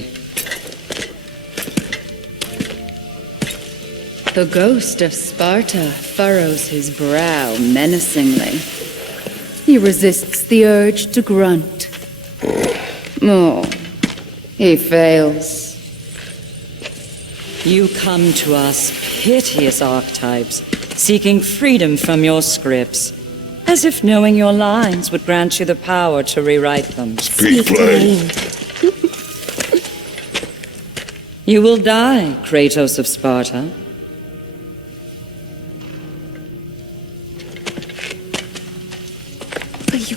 The ghost of Sparta furrows his brow menacingly. He resists the urge to grunt. Oh, he fails. You come to us, piteous archetypes, seeking freedom from your scripts, as if knowing your lines would grant you the power to rewrite them. Speak plain. You will die, Kratos of Sparta.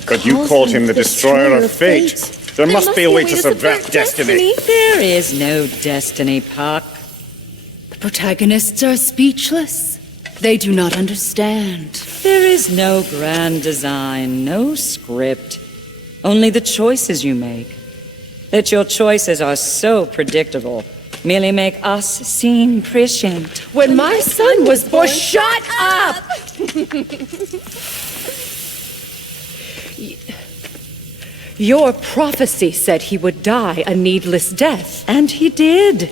But you called him the destroyer of fate. There must be a way to subvert destiny. There is no destiny, Puck. The protagonists are speechless. They do not understand. There is no grand design, no script. Only the choices you make. That your choices are so predictable merely make us seem prescient. When my son was born, shut up! Your prophecy said he would die a needless death. And he did.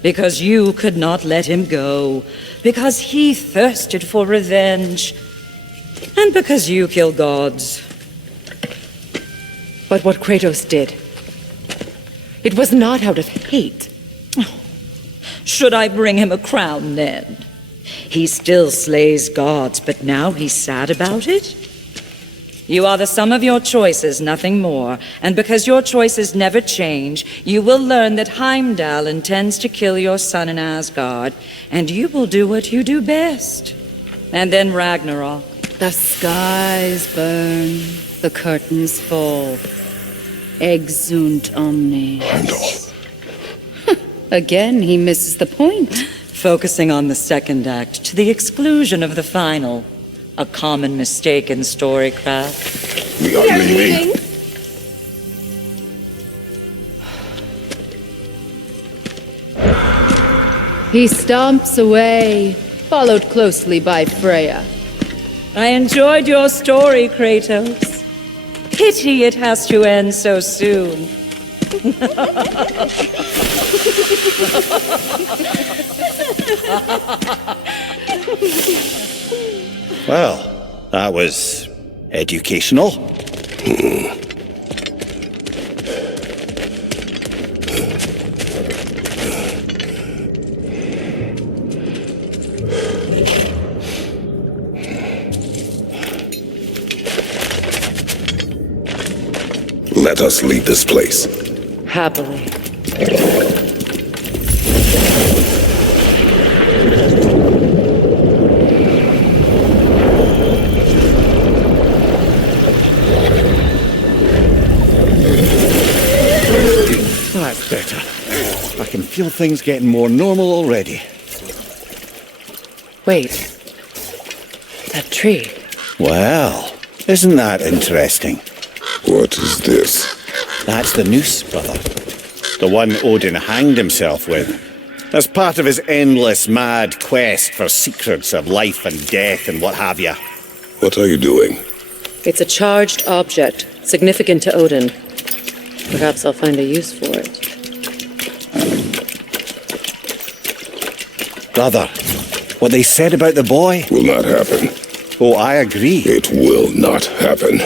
Because you could not let him go. Because he thirsted for revenge. And because you kill gods. But what Kratos did, it was not out of hate. Should I bring him a crown then? He still slays gods, but now he's sad about it? You are the sum of your choices, nothing more. And because your choices never change, you will learn that Heimdall intends to kill your son in Asgard, and you will do what you do best. And then Ragnarok. The skies burn, the curtains fall. Exunt omnes. Heimdall. Again, he misses the point. Focusing on the second act to the exclusion of the final. A common mistake in storycraft. We are leaving. He stomps away, followed closely by Freya. I enjoyed your story, Kratos. Pity it has to end so soon. Well, that was educational. Let us leave this place. Happily. That's better. I can feel things getting more normal already. Wait. That tree. Well, isn't that interesting? What is this? That's the noose, brother. The one Odin hanged himself with. As part of his endless, mad quest for secrets of life and death and what have you. What are you doing? It's a charged object, significant to Odin. Perhaps I'll find a use for it. Brother, what they said about the boy? Will not happen. Oh, I agree. It will not happen.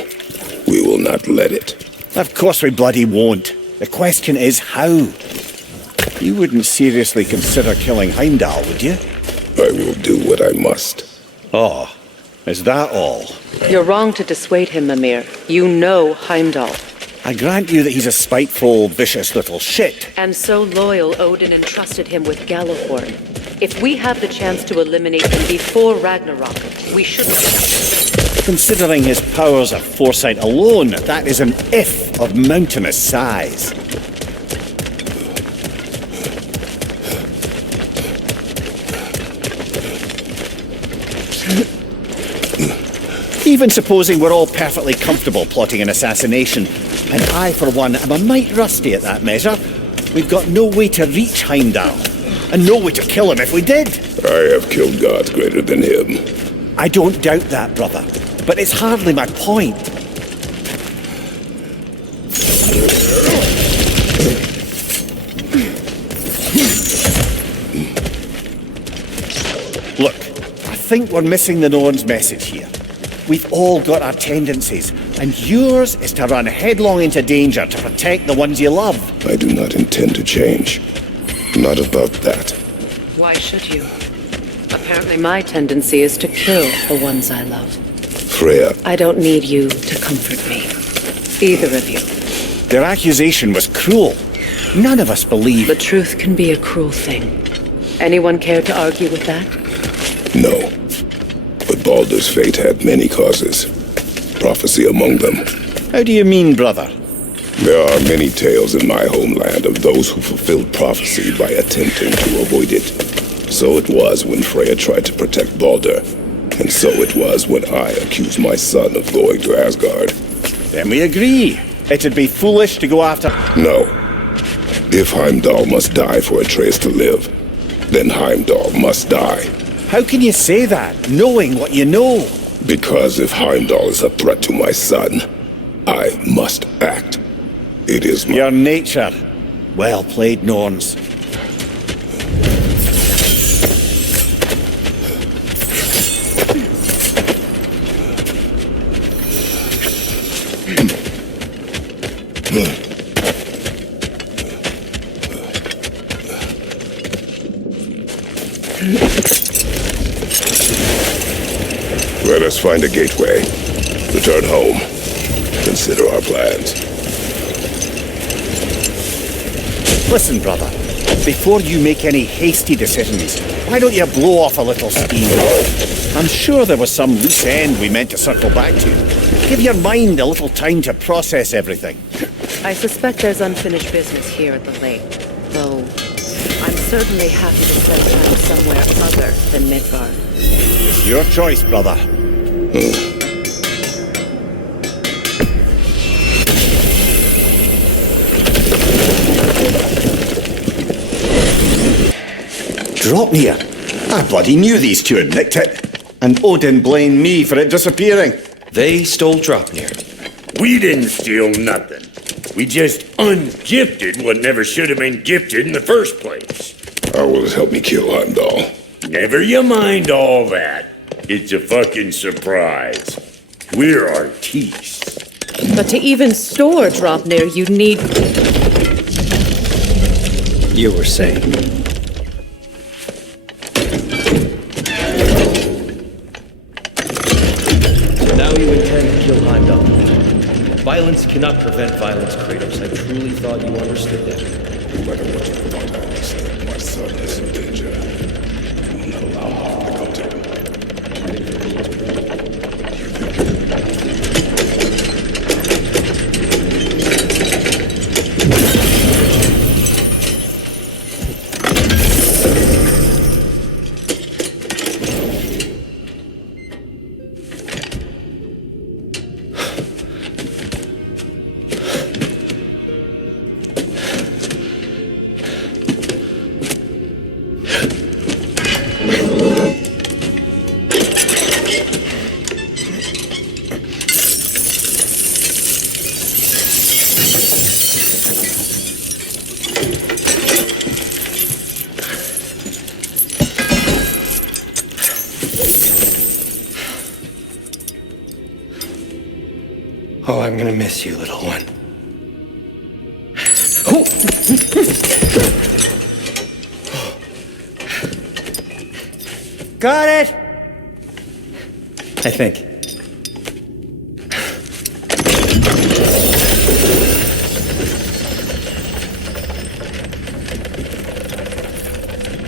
We will not let it. Of course we bloody won't. The question is how. You wouldn't seriously consider killing Heimdall, would you? I will do what I must. Oh, is that all? You're wrong to dissuade him, Mimir. You know Heimdall. I grant you that he's a spiteful, vicious little shit. And so loyal, Odin entrusted him with Galliford. If we have the chance to eliminate him before Ragnarok, we shouldn't. Considering his powers of foresight alone, that is an if of mountainous size. Even supposing we're all perfectly comfortable plotting an assassination, and I, for one, am a mite rusty at that measure, we've got no way to reach Heimdall, and no way to kill him if we did. I have killed gods greater than him. I don't doubt that, brother, but it's hardly my point. Look, I think we're missing the Norn's message here. We've all got our tendencies, and yours is to run headlong into danger to protect the ones you love. I do not intend to change. Not about that. Why should you? Apparently my tendency is to kill the ones I love. Freya. I don't need you to comfort me. Either of you. Their accusation was cruel. None of us believe. The truth can be a cruel thing. Anyone care to argue with that? No. But Baldur's fate had many causes. Prophecy among them. How do you mean, brother? There are many tales in my homeland of those who fulfilled prophecy by attempting to avoid it. So it was when Freya tried to protect Baldur. And so it was when I accused my son of going to Asgard. Then we agree. It'd be foolish to go after... No. If Heimdall must die for Atreus to live, then Heimdall must die. How can you say that, knowing what you know? Because if Heimdall is a threat to my son, I must act. It is my... Your nature. Well played, Norns. Let us find a gateway. Return home. Consider our plans. Listen, brother. Before you make any hasty decisions, why don't you blow off a little steam? I'm sure there was some loose end we meant to circle back to. Give your mind a little time to process everything. I suspect there's unfinished business here at the lake, though I'm certainly happy to spend time somewhere other than Midgard. It's your choice, brother. Dropnir. I bloody knew these two had nicked it. And Odin blamed me for it disappearing. They stole Dropnir. We didn't steal nothing. We just ungifted what never should have been gifted in the first place. How will it help me kill Heimdall? Never you mind all that. It's a fucking surprise. We're artistes. But to even store Dropnir, you'd need... You were saying. Now you intend to kill Heimdall. Violence cannot prevent violence, Kratos. I truly thought you understood that. No matter what you thought, I understand my son is in danger. I will not allow harm to come to him. Oh, I'm gonna miss you, little one. Got it! I think.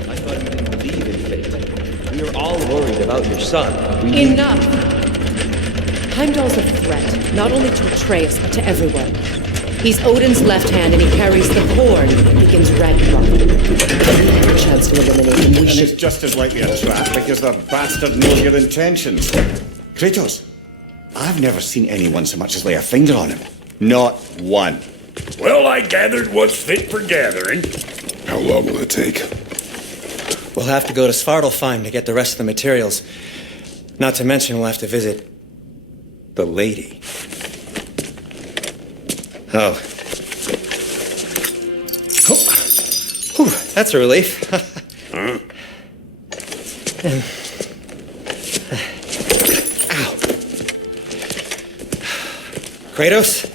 I thought you didn't believe in fate. We were all worried about your son. Enough! Heimdall's a threat, not only to Atreus, but to everyone. He's Odin's left hand, and he carries the cord that begins Ragnarok. A chance to eliminate him, we should... It's just as likely a trap because the bastard knows your intentions. Kratos, I've never seen anyone so much as lay a finger on him. Not one. Well, I gathered what's fit for gathering. How long will it take? We'll have to go to Svartalfheim to get the rest of the materials. Not to mention we'll have to visit the lady. Oh. Whew, that's a relief. Huh? Ow. Kratos,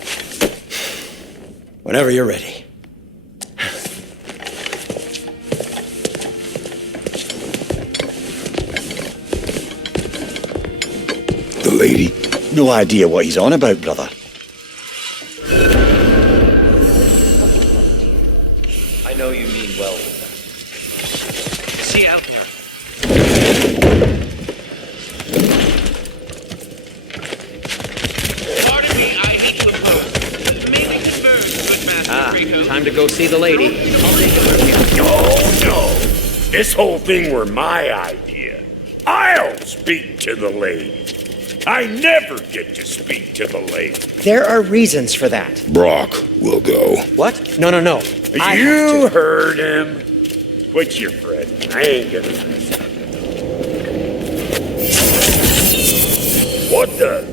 whenever you're ready. The lady? No idea what he's on about, brother. I know you mean well with them. See you out there. Pardon me, I need to oppose. Maybe defer, good master Kratos. Time to go see the lady. I'll take it with you. No. This whole thing were my idea. I'll speak to the lady. I never get to speak to the lady. There are reasons for that. Brock will go. What? No. You heard him. What's your friend? I ain't gonna mess up. What the?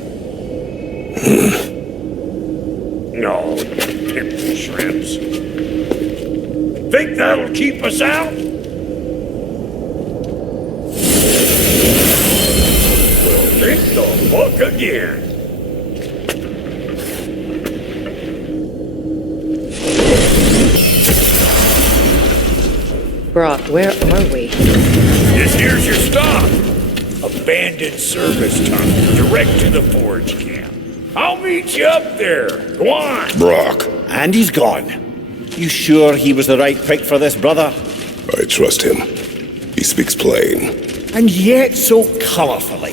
No, pimpin' shrimps. Think that'll keep us out? Well, think the fuck again. Brock, where are we? This here's your stop. abandoned service tunnel direct to the forge camp. I'll meet you up there. Go on. Brock, And he's gone. You sure he was the right pick for this, brother? I trust him. He speaks plain. And yet so colourfully.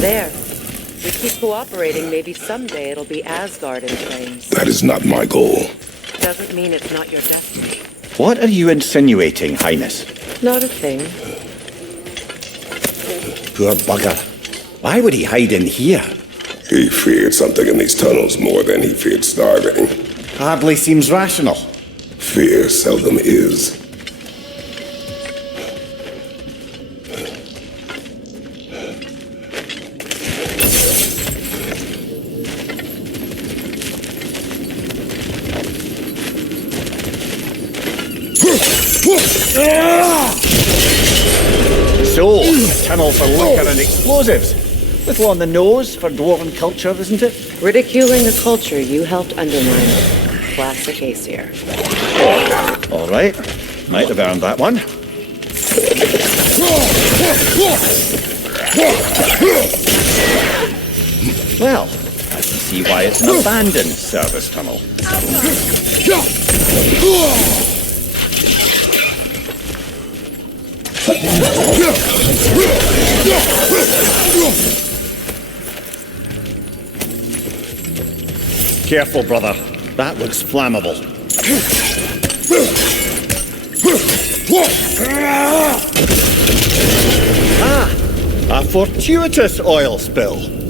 There. We keep cooperating, maybe someday it'll be Asgard in flames. That is not my goal. Doesn't mean it's not your destiny. What are you insinuating, Highness? Not a thing. Poor bugger. Why would he hide in here? He feared something in these tunnels more than he feared starving. Hardly seems rational. Fear seldom is. So, a tunnel for liquor and explosives. Little on the nose for dwarven culture, isn't it? Ridiculing a culture you helped undermine. Classic Aesir. All right. Might have earned that one. Well, I can see why it's an abandoned service tunnel. Careful, brother. That looks flammable. Ah! A fortuitous oil spill.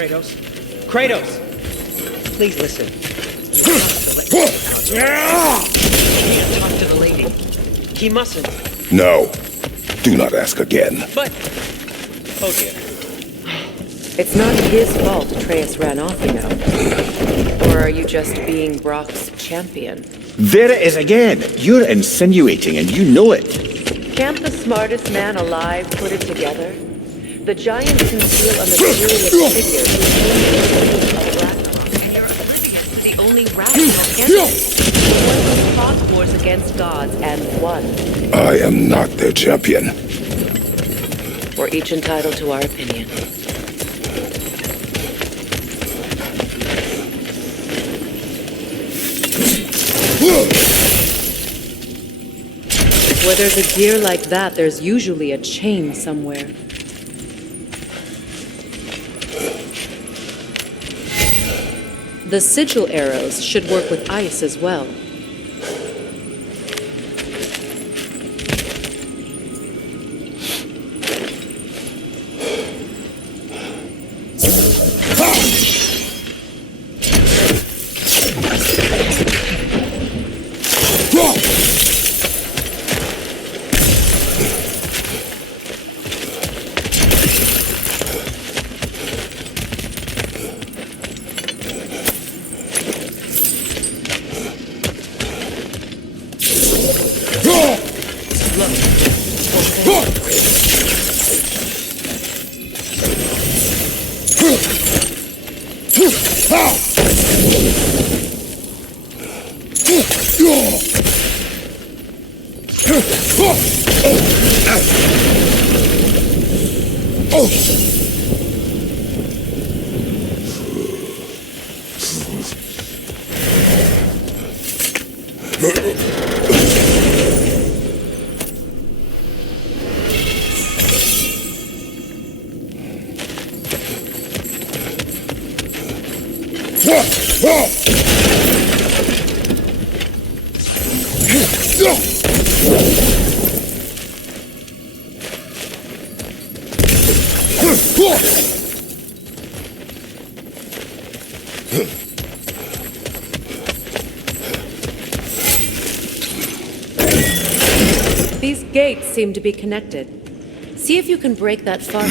Kratos? Kratos! Please listen. You can't talk to the lady. He mustn't. No. Do not ask again. But... Oh dear. It's not his fault Atreus ran off, you know. Or are you just being Brock's champion? There it is again. You're insinuating and you know it. Can't the smartest man alive put it together? The giants conceal a mysterious figure who is the only rational candidate. One who fought wars against gods and won. I am not their champion. We're each entitled to our opinion. Where there's a gear like that, there's usually a chain somewhere. The sigil arrows should work with ice as well. These gates seem to be connected. See if you can break that far.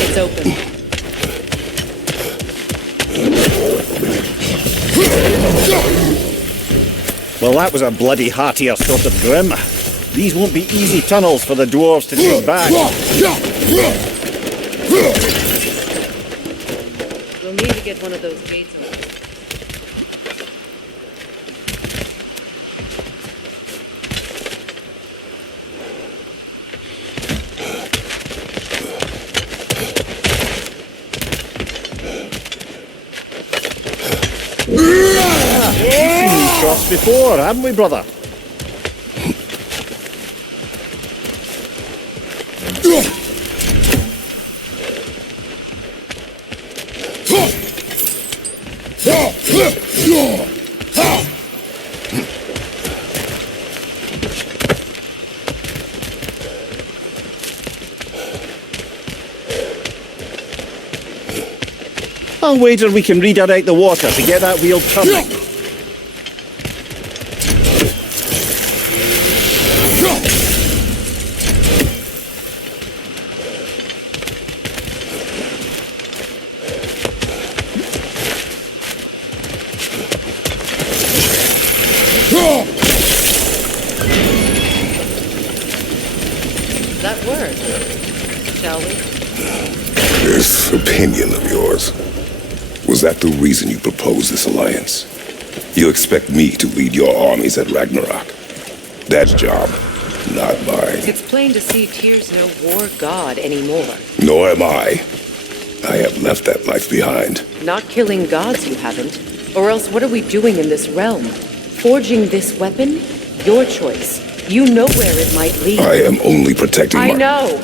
It's open. Well, that was a bloody heartier sort of grim. These won't be easy tunnels for the dwarves to dig back. We'll need to get one of those gates open. We've seen these shots before, haven't we, brother? I'll wager we can redirect the water to get that wheel turning. That worked, shall we? This opinion of yours, was that the reason you proposed this alliance? You expect me to lead your armies at Ragnarok? That job, not mine. It's plain to see Tyr's no war god anymore. Nor am I. I have left that life behind. Not killing gods, you haven't. Or else what are we doing in this realm? Forging this weapon? Your choice. You know where it might lead. I am only protecting I know.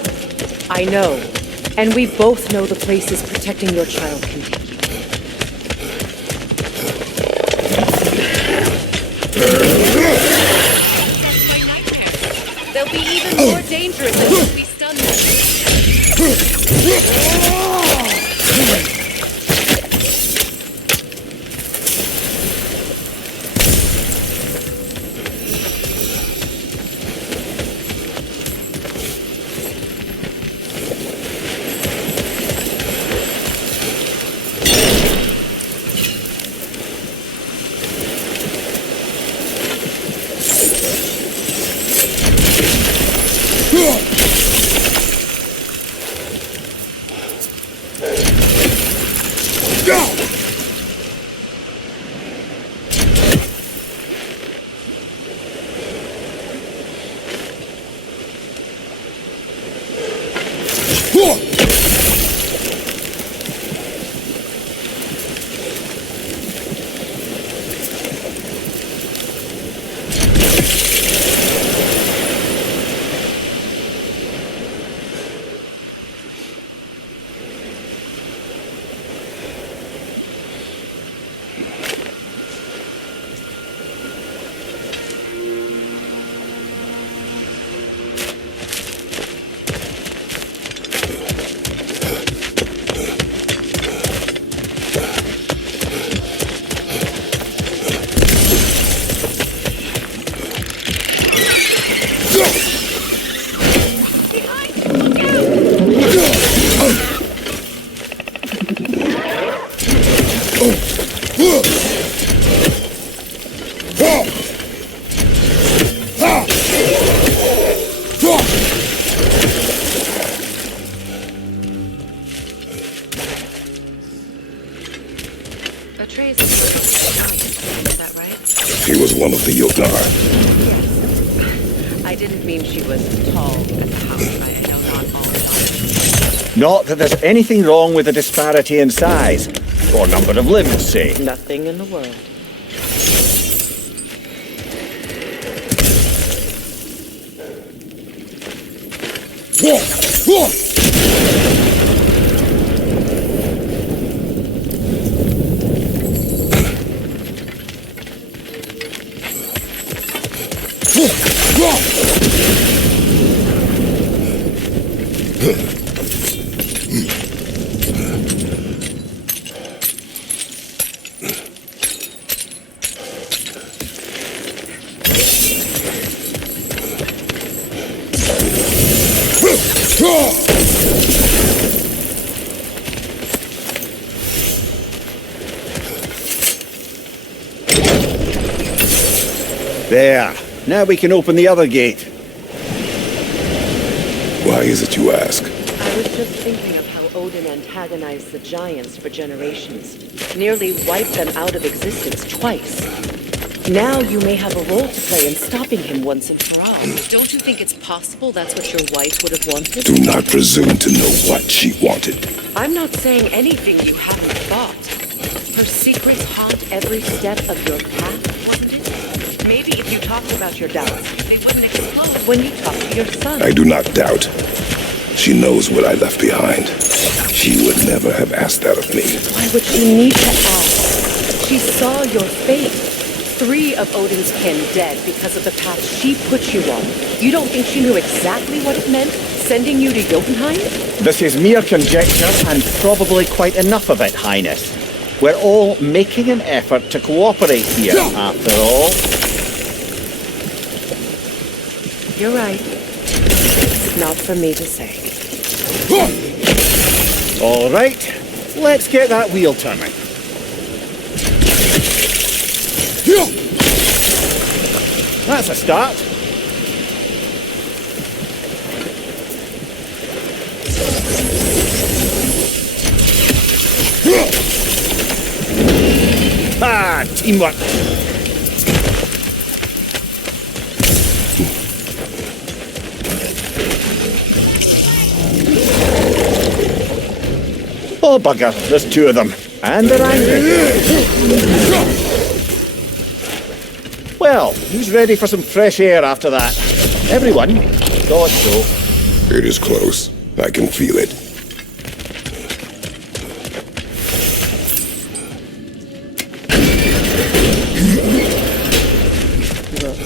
And we both know the places protecting your child can take you. They'll be even more dangerous if we stun them. Atreus is that right? She was one of the Jotnar. I didn't mean she was tall and powerful. I know not all tall. Not that there's anything wrong with the disparity in size, or number of limbs, say. Nothing in the world. There. Now we can open the other gate. Why is it you ask? I was just thinking of how Odin antagonized the giants for generations, nearly wiped them out of existence twice. Now you may have a role to play in stopping him once and for all. Don't you think it's possible that's what your wife would have wanted? Do not presume to know what she wanted. I'm not saying anything you haven't thought. Her secrets haunt every step of your path, wasn't it? Maybe if you talked about your doubts, they wouldn't explode when you talk to your son. I do not doubt. She knows what I left behind. She would never have asked that of me. Why would she need to ask? She saw your fate. 3 of Odin's kin dead because of the path she put you on. You don't think she knew exactly what it meant, sending you to Jotunheim? This is mere conjecture, and probably quite enough of it, Highness. We're all making an effort to cooperate here, after all. You're right. Not for me to say. All right, let's get that wheel turning. That's a start. Ah, teamwork. Oh, bugger, there's 2 of them. And they're angry. Well, who's ready for some fresh air after that? Everyone? Thought so. It is close. I can feel it. Look,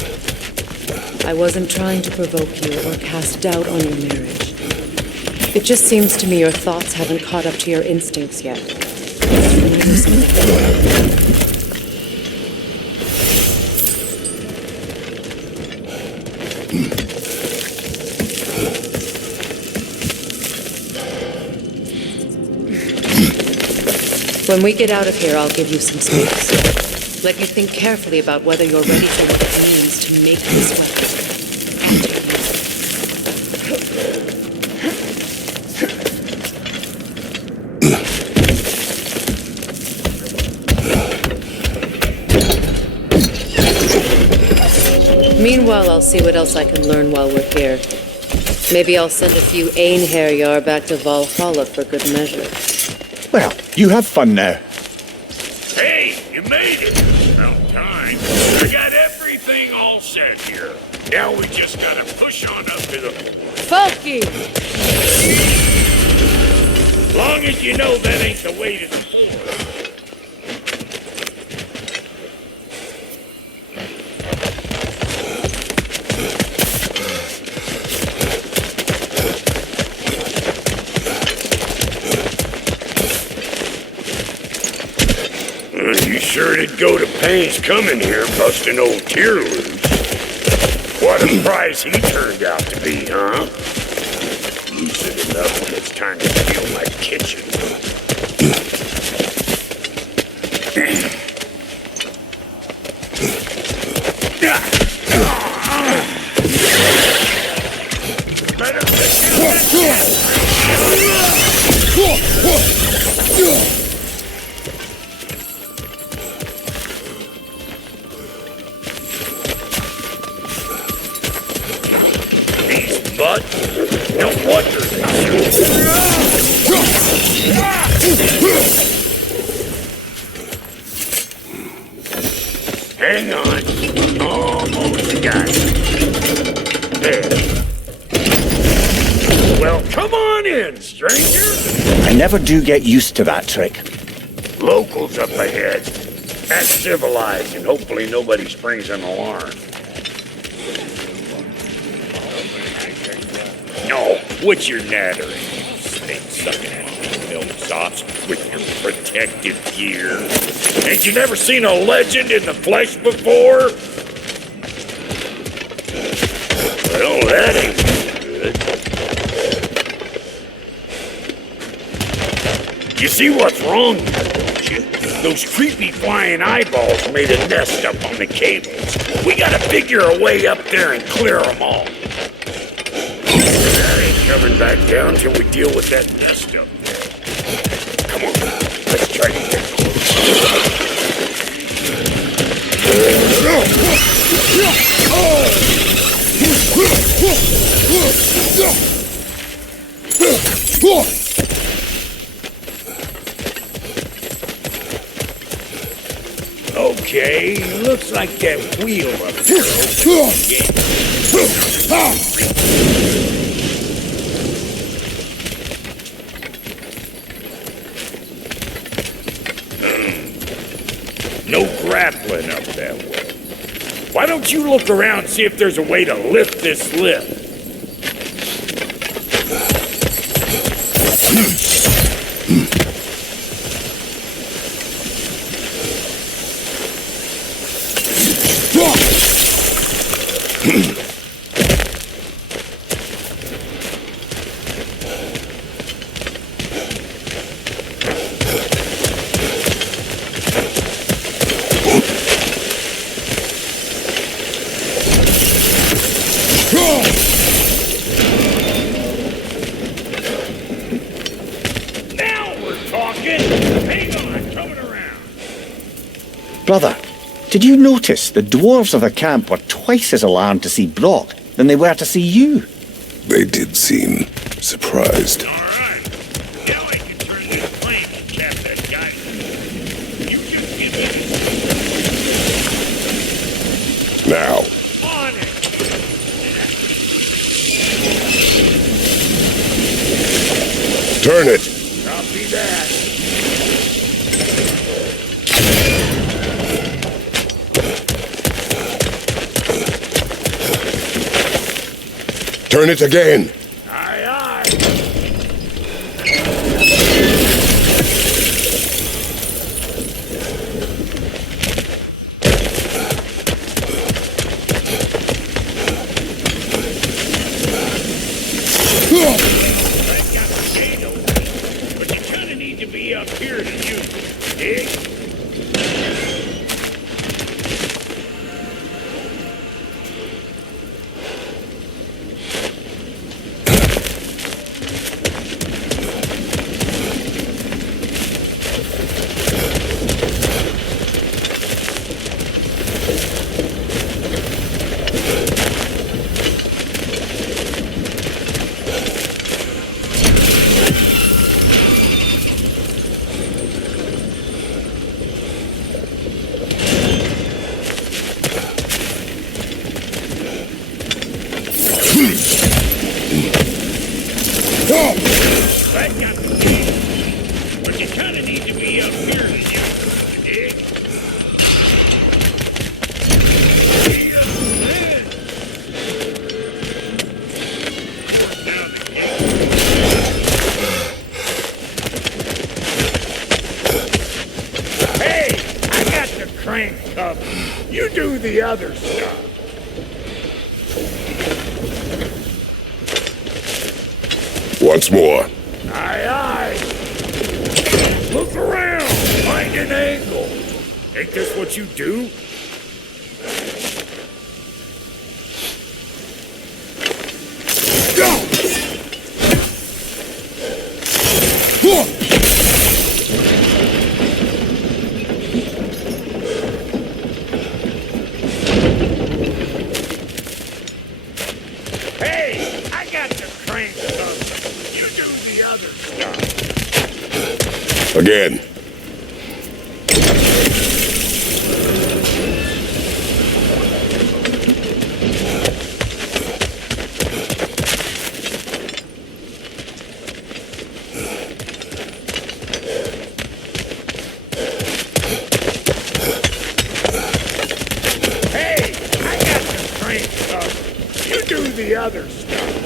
I wasn't trying to provoke you or cast doubt on your marriage. It just seems to me your thoughts haven't caught up to your instincts yet. When we get out of here, I'll give you some space. Let you think carefully about whether you're ready for what it means to make this weapon. Meanwhile, I'll see what else I can learn while we're here. Maybe I'll send a few Einherjar back to Valhalla for good measure. Well, you have fun now. Hey, you made it! About time. I got everything all set here. Now we just gotta push on up to the... Funky! Long as you know that ain't the way to the floor. You sure did go to pains coming here, busting old tier loose. What a prize he turned out to be, huh? Lucid enough when it's time to steal my kitchen. These butts, no wonder they hang on, almost got it. There. Well, come on in, stranger. I never do get used to that trick. Locals up ahead. Act civilized, and hopefully nobody springs an alarm. No, what's your nattering? Stink-sucking milk sops with your protective gear. Ain't you never seen a legend in the flesh before? Well, that ain't good. You see what's wrong here, don't you? Those creepy flying eyeballs made a nest up on the cables. We gotta figure a way up there and clear them all. That ain't coming back down till we deal with that nest up there. Come on, let's try to get Okay, looks like that wheel up there. No grappling up that way. Why don't you look around and see if there's a way to lift this lift? Brother, did you notice the dwarves of the camp were twice as alarmed to see Brock than they were to see you? They did seem surprised. Now. Turn it. Copy that. Turn it again. Aye, aye. But you kind of need to be up here to use it, dig? But you kind of need to be up here to use it, dig? Hey, I got the crank covered. You do the other stuff. Once more. Aye, aye. Look around. Find an angle. Ain't this what you do? Hey, I got the crank stuff. You do the other stuff. Again. Hey, I got the crank stuff. You do the other stuff.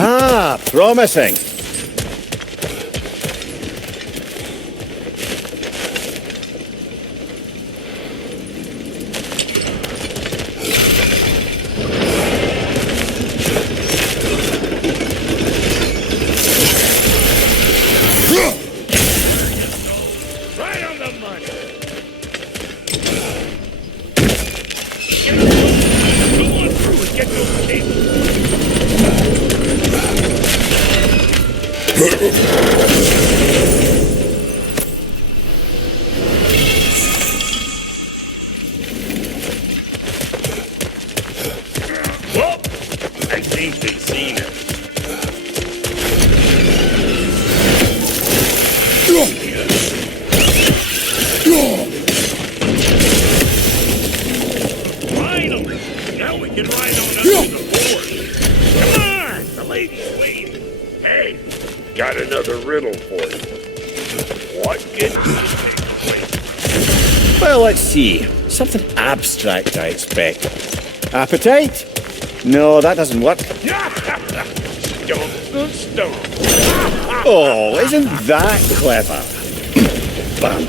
Ah, promising. Right on the money. Go on through and get those cables. Well, I think they've seen it. Finally! Now we can ride on up to the board. Come on! The lady's waiting. Hey, got another riddle for you. What did Well, let's see. Something abstract, I expect. Appetite? No, that doesn't work. Stomp the stomp. Oh, isn't that clever? Bam.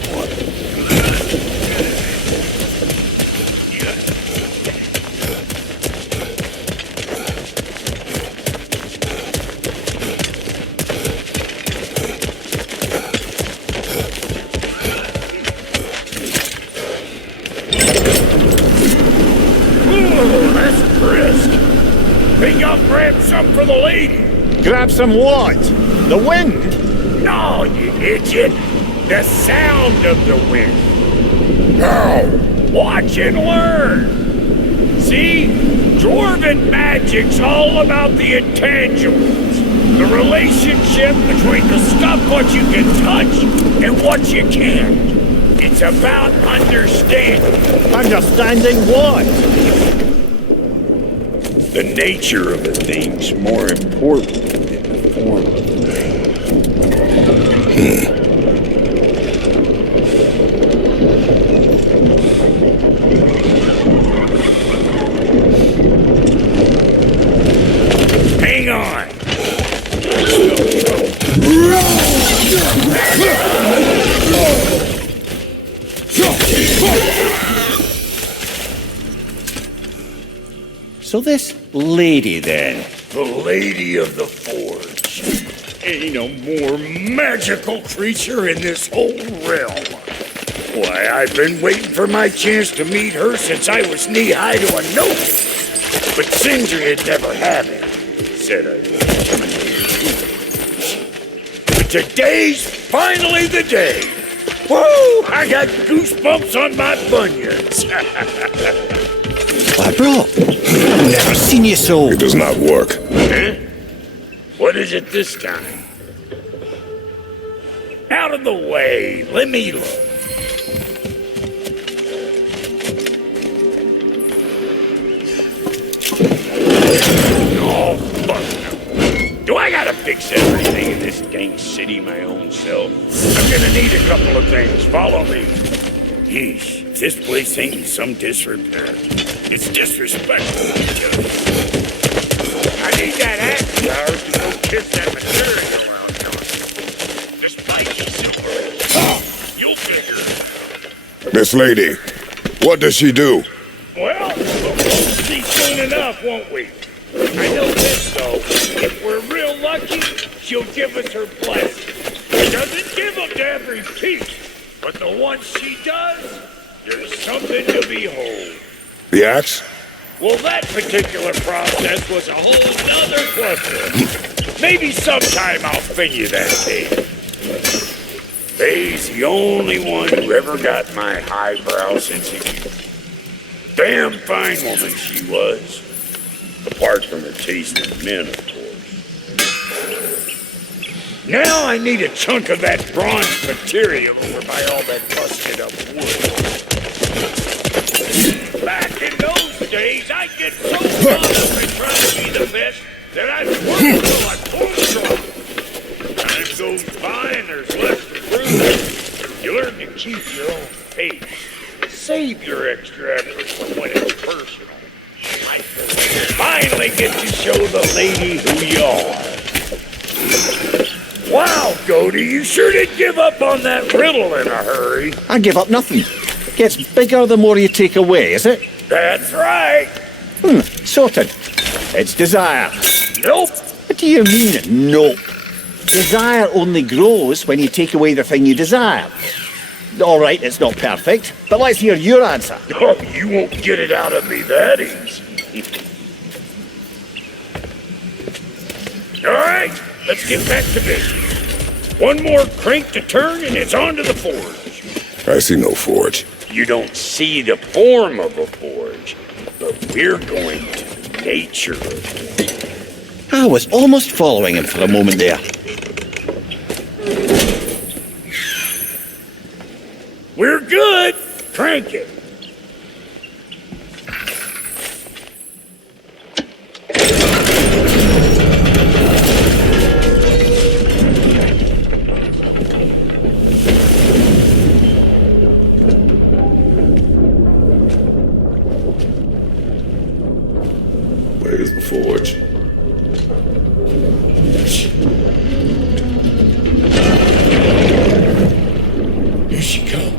Ooh, that's brisk. Think I'll grab some for the lady. Grab some what? The wind? No, you idiot. The sound of the wind. How? Watch and learn. See? Dwarven magic's all about the intangibles. The relationship between the stuff what you can touch and what you can't. It's about understanding. Understanding what? The nature of a thing's more important than the form of the thing. Hang on. So this lady then? The Lady of the Forge. Ain't no more magical creature in this whole realm. Why, I've been waiting for my chance to meet her since I was knee-high to a note. But Sindri had never had it. Said I was. But today's finally the day. Woo! I got goosebumps on my bunions. Why, bro, I've never seen you so... It does not work. Huh? What is it this time? Out of the way. Let me look. Oh, fuck. Do I gotta fix everything in this dang city my own self? I'm gonna need a couple of things. Follow me. Yeesh, if this place ain't in some disrepair. It's disrespectful. I need that axe power to go kiss that material around. This bike is silver. You'll fix Miss Lady, what does she do? Well, we'll see soon enough, won't we? I know this, though. If we're real lucky, she'll give us her blessing. She doesn't give them to every piece, but the ones she does, there's something to behold. The axe? Well, that particular process was a whole nother cluster. Maybe sometime I'll spin you that tape. Faye's the only one who ever got my highbrow sense of humor. Damn fine woman she was. Apart from her taste in men, of course. Now I need a chunk of that bronze material over by all that busted up wood. Back in those days, I'd get so caught up in trying to be the best that I'd work until I pulled drop. Time goes by and there's less to prove. You learn to keep your own pace. Save your extra effort for when it's personal. I finally get to show the lady who you are. Wow, Cody, you sure did give up on that riddle in a hurry. I give up nothing. Gets bigger the more you take away, is it? That's right. Sorted. It's desire. Nope. What do you mean, nope? Desire only grows when you take away the thing you desire. All right, it's not perfect, but let's hear your answer. Oh, you won't get it out of me that easy. All right, let's get back to business. One more crank to turn and it's on to the forge. I see no forge. You don't see the form of a forge, but we're going to nature of it. I was almost following him for a moment there. We're good. Crank it. Where's the forge? Here she comes.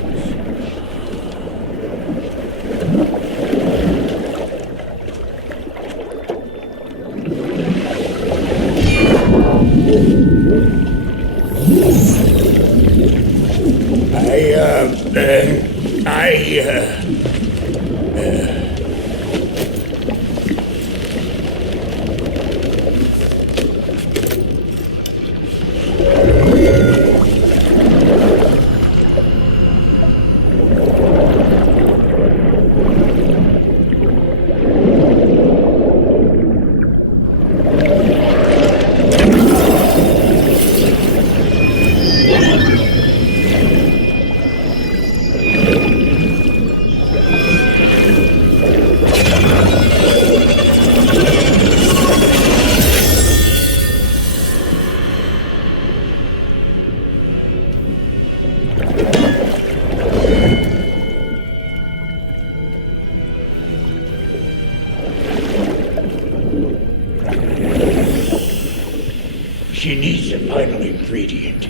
She needs the final ingredient.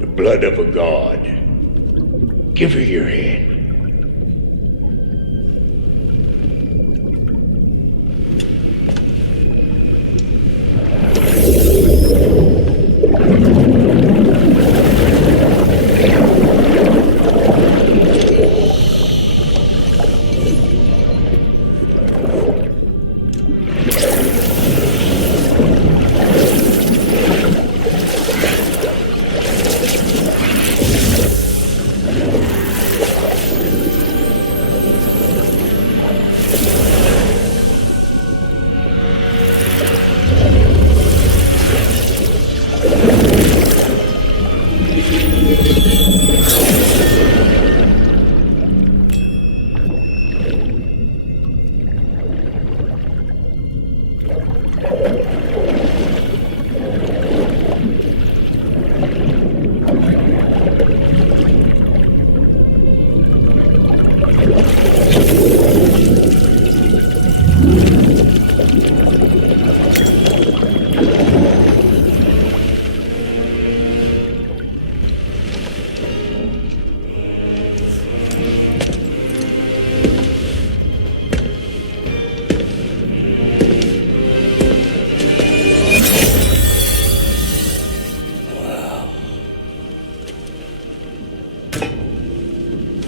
The blood of a god. Give her your hand.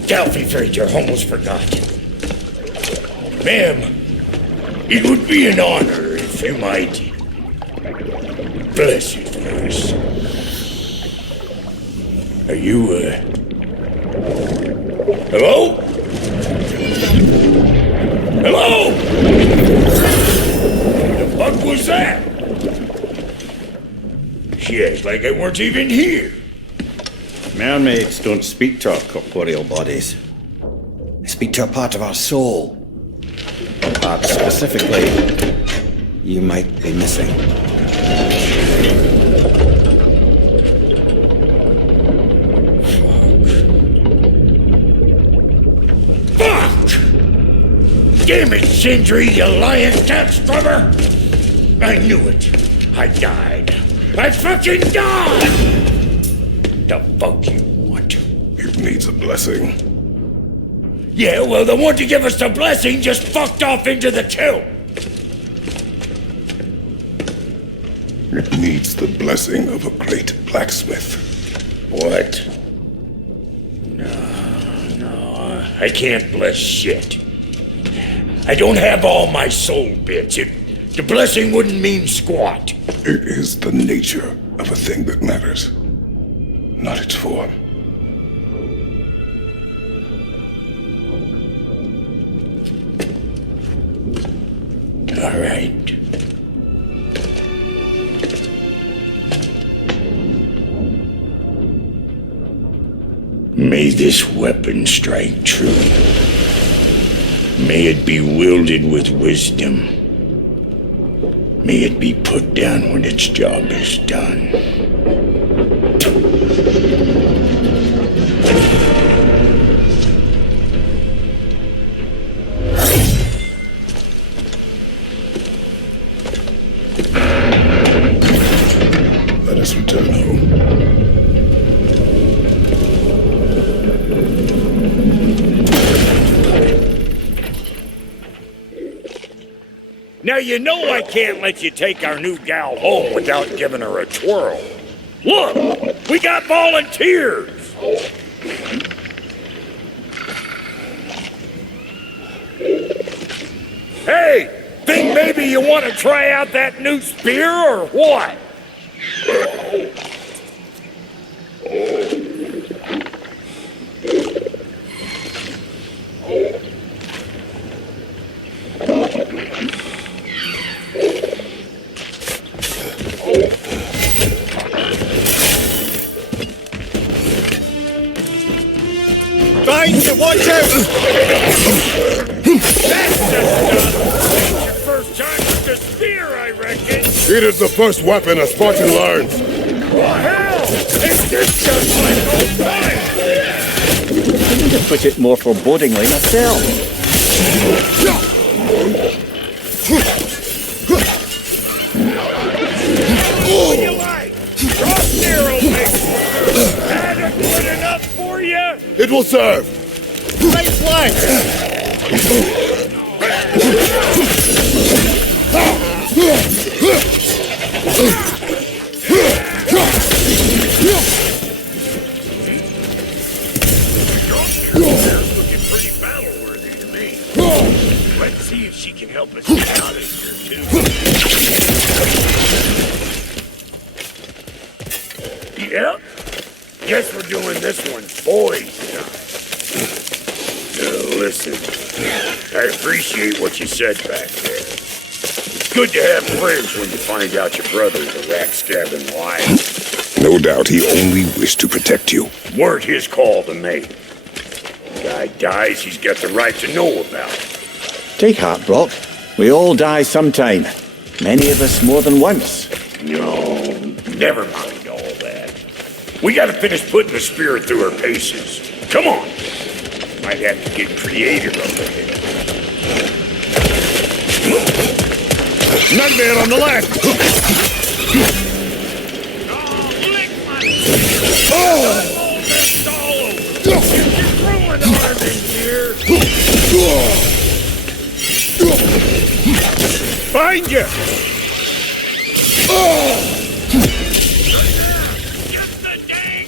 Delphi Frater almost forgot. Ma'am, it would be an honor if you might bless it first. Are you, hello? Hello? The fuck was that? She acts like I weren't even here. Mermaids don't speak to our corporeal bodies. They speak to a part of our soul. A part specifically you might be missing. Damn it, Sindri, you lying cat scrubber! I knew it. I died. I fucking died! The fuck you want? It needs a blessing. Yeah, well, the one to give us the blessing just fucked off into the tomb. It needs the blessing of a great blacksmith. What? No, I can't bless shit. I don't have all my soul bits. The blessing wouldn't mean squat. It is the nature of a thing that matters, not its form. All right. May this weapon strike true. May it be wielded with wisdom. May it be put down when its job is done. Let us return home. Now you know I can't let you take our new gal home without giving her a twirl. Look, we got volunteers. Hey, think maybe you want to try out that new spear or what? Watch out! That's your first time with the spear, I reckon. It is the first weapon a Spartan learns. Oh, hell! It's just like old times! I need to put it more forebodingly myself. What do you like? Cross arrow makes that good enough for you? It will serve. Right flank! Looking pretty battle-worthy to me. Let's see if she can help us get out of here, too. Yep. Guess we're doing this one boys' time. Listen, I appreciate what you said back there. It's good to have friends when you find out your brother's a rat-scabbing liar. No doubt he only wished to protect you. Weren't his call to make. Guy dies, he's got the right to know about it. Take heart, Brock. We all die sometime. Many of us more than once. No, never mind all that. We gotta finish putting the spirit through her paces. Come on. Might have to get creative up ahead. Nightmare on the left! Oh! You're throwing arm in here! Find you! Just the dang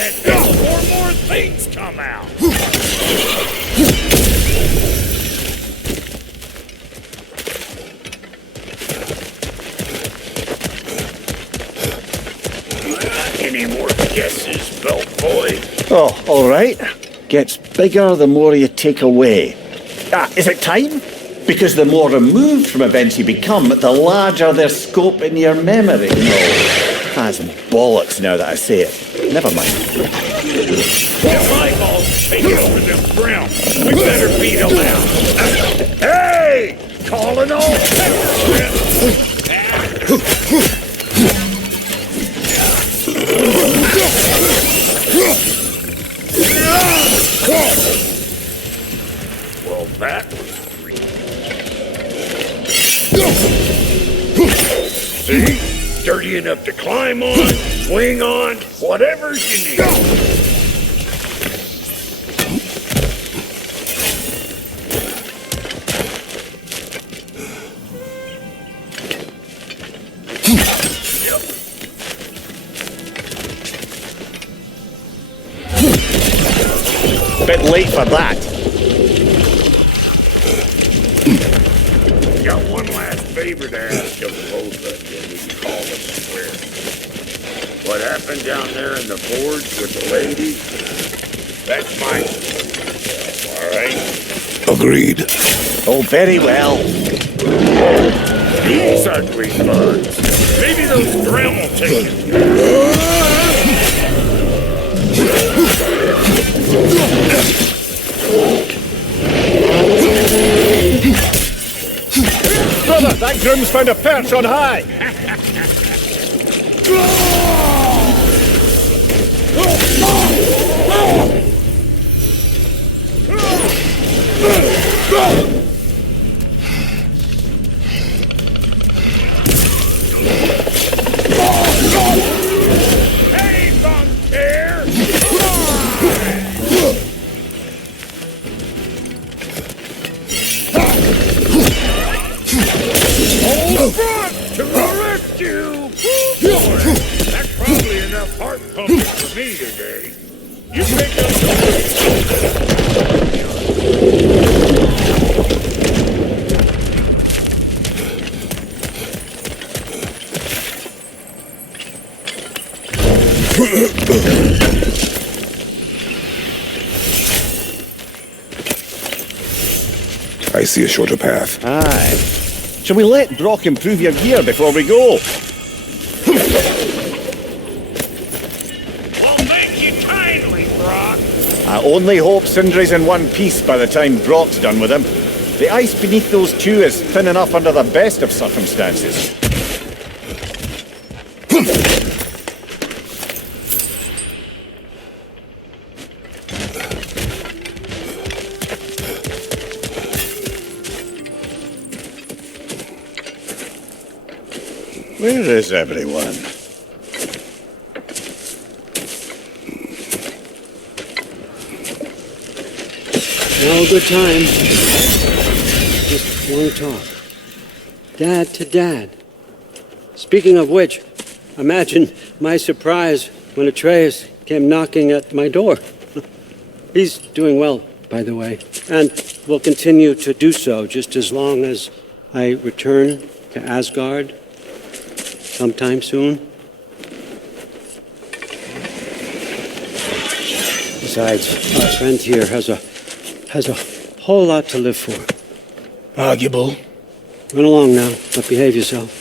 that before more things come out. Any more guesses, belt boy? Oh, all right. Gets bigger the more you take away. Is it time? Because the more removed from events you become, the larger their scope in your memory. No, that's bollocks now that I say it. Never mind. If eyeballs take over them ground, we better beat them out. Hey! Calling all Well, that was See? Dirty enough to climb on, swing on, whatever you need. Bit late for that. Got one last favor to ask of both of you, we can call it square. What happened down there in the forge with the lady? That's my all right? Agreed. Oh, very well. These ugly bugs. Maybe those Graham will take it. Brother, that groom's found a perch on high. Hey, Bunker! Hold front to the rescue! That's probably enough heart pumping for me today. You pick up I see a shorter path. Aye. Shall we let Brock improve your gear before we go? Well, thank you kindly, Brock. I only hope Sindri's in one piece by the time Brock's done with him. The ice beneath those two is thin enough under the best of circumstances. Where is everyone? No good time. Just want to talk. Dad to Dad. Speaking of which, imagine my surprise when Atreus came knocking at my door. He's doing well, by the way, and will continue to do so just as long as I return to Asgard sometime soon. Besides, our friend here has a whole lot to live for. Arguable. Run along now, but behave yourself.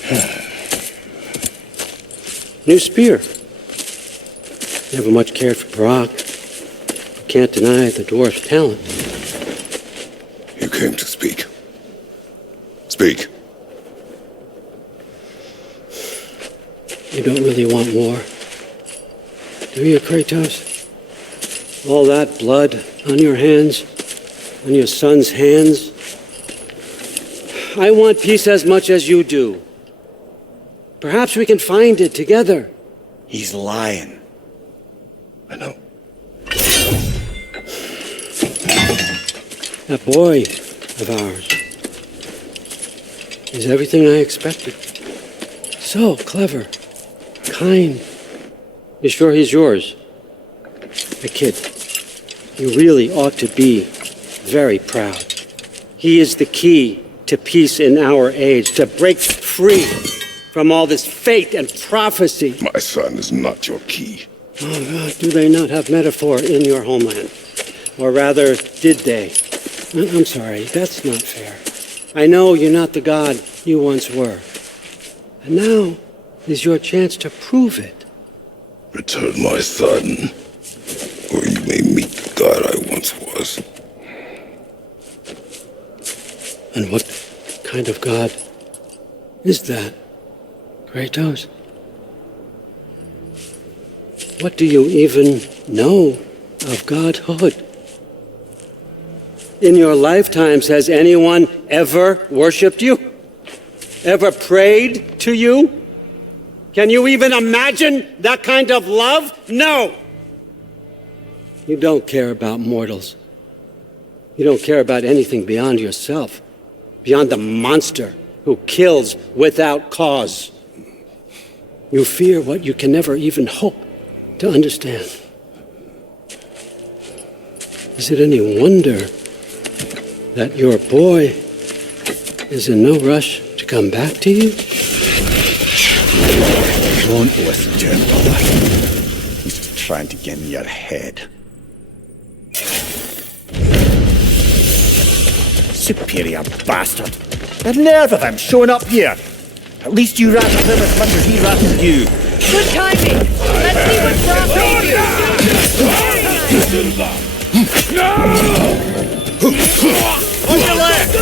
New spear. Never much cared for Brock. Can't deny the dwarf's talent. You came to speak. Speak. You don't really want war, do you, Kratos? All that blood on your hands, on your son's hands? I want peace as much as you do. Perhaps we can find it together. He's lying. I know. That boy of ours is everything I expected. So clever, kind. You sure he's yours? The kid, you really ought to be very proud. He is the key to peace in our age, to break free from all this fate and prophecy. My son is not your key. Oh, God, do they not have metaphor in your homeland? Or rather, did they? I'm sorry, that's not fair. I know you're not the god you once were. And now is your chance to prove it. Return my son, or you may meet the god I once was. And what kind of god is that, Kratos? What do you even know of godhood? In your lifetimes, has anyone ever worshipped you? Ever prayed to you? Can you even imagine that kind of love? No! You don't care about mortals. You don't care about anything beyond yourself, beyond the monster who kills without cause. You fear what you can never even hope to understand. Is it any wonder that your boy is in no rush to come back to you? Don't listen to him, brother. He's just trying to get in your head. Superior bastard. The nerve of him showing up here. At least you rattled him as much as he rattled you. Good timing. Let's see what Frost can do. No! On your left!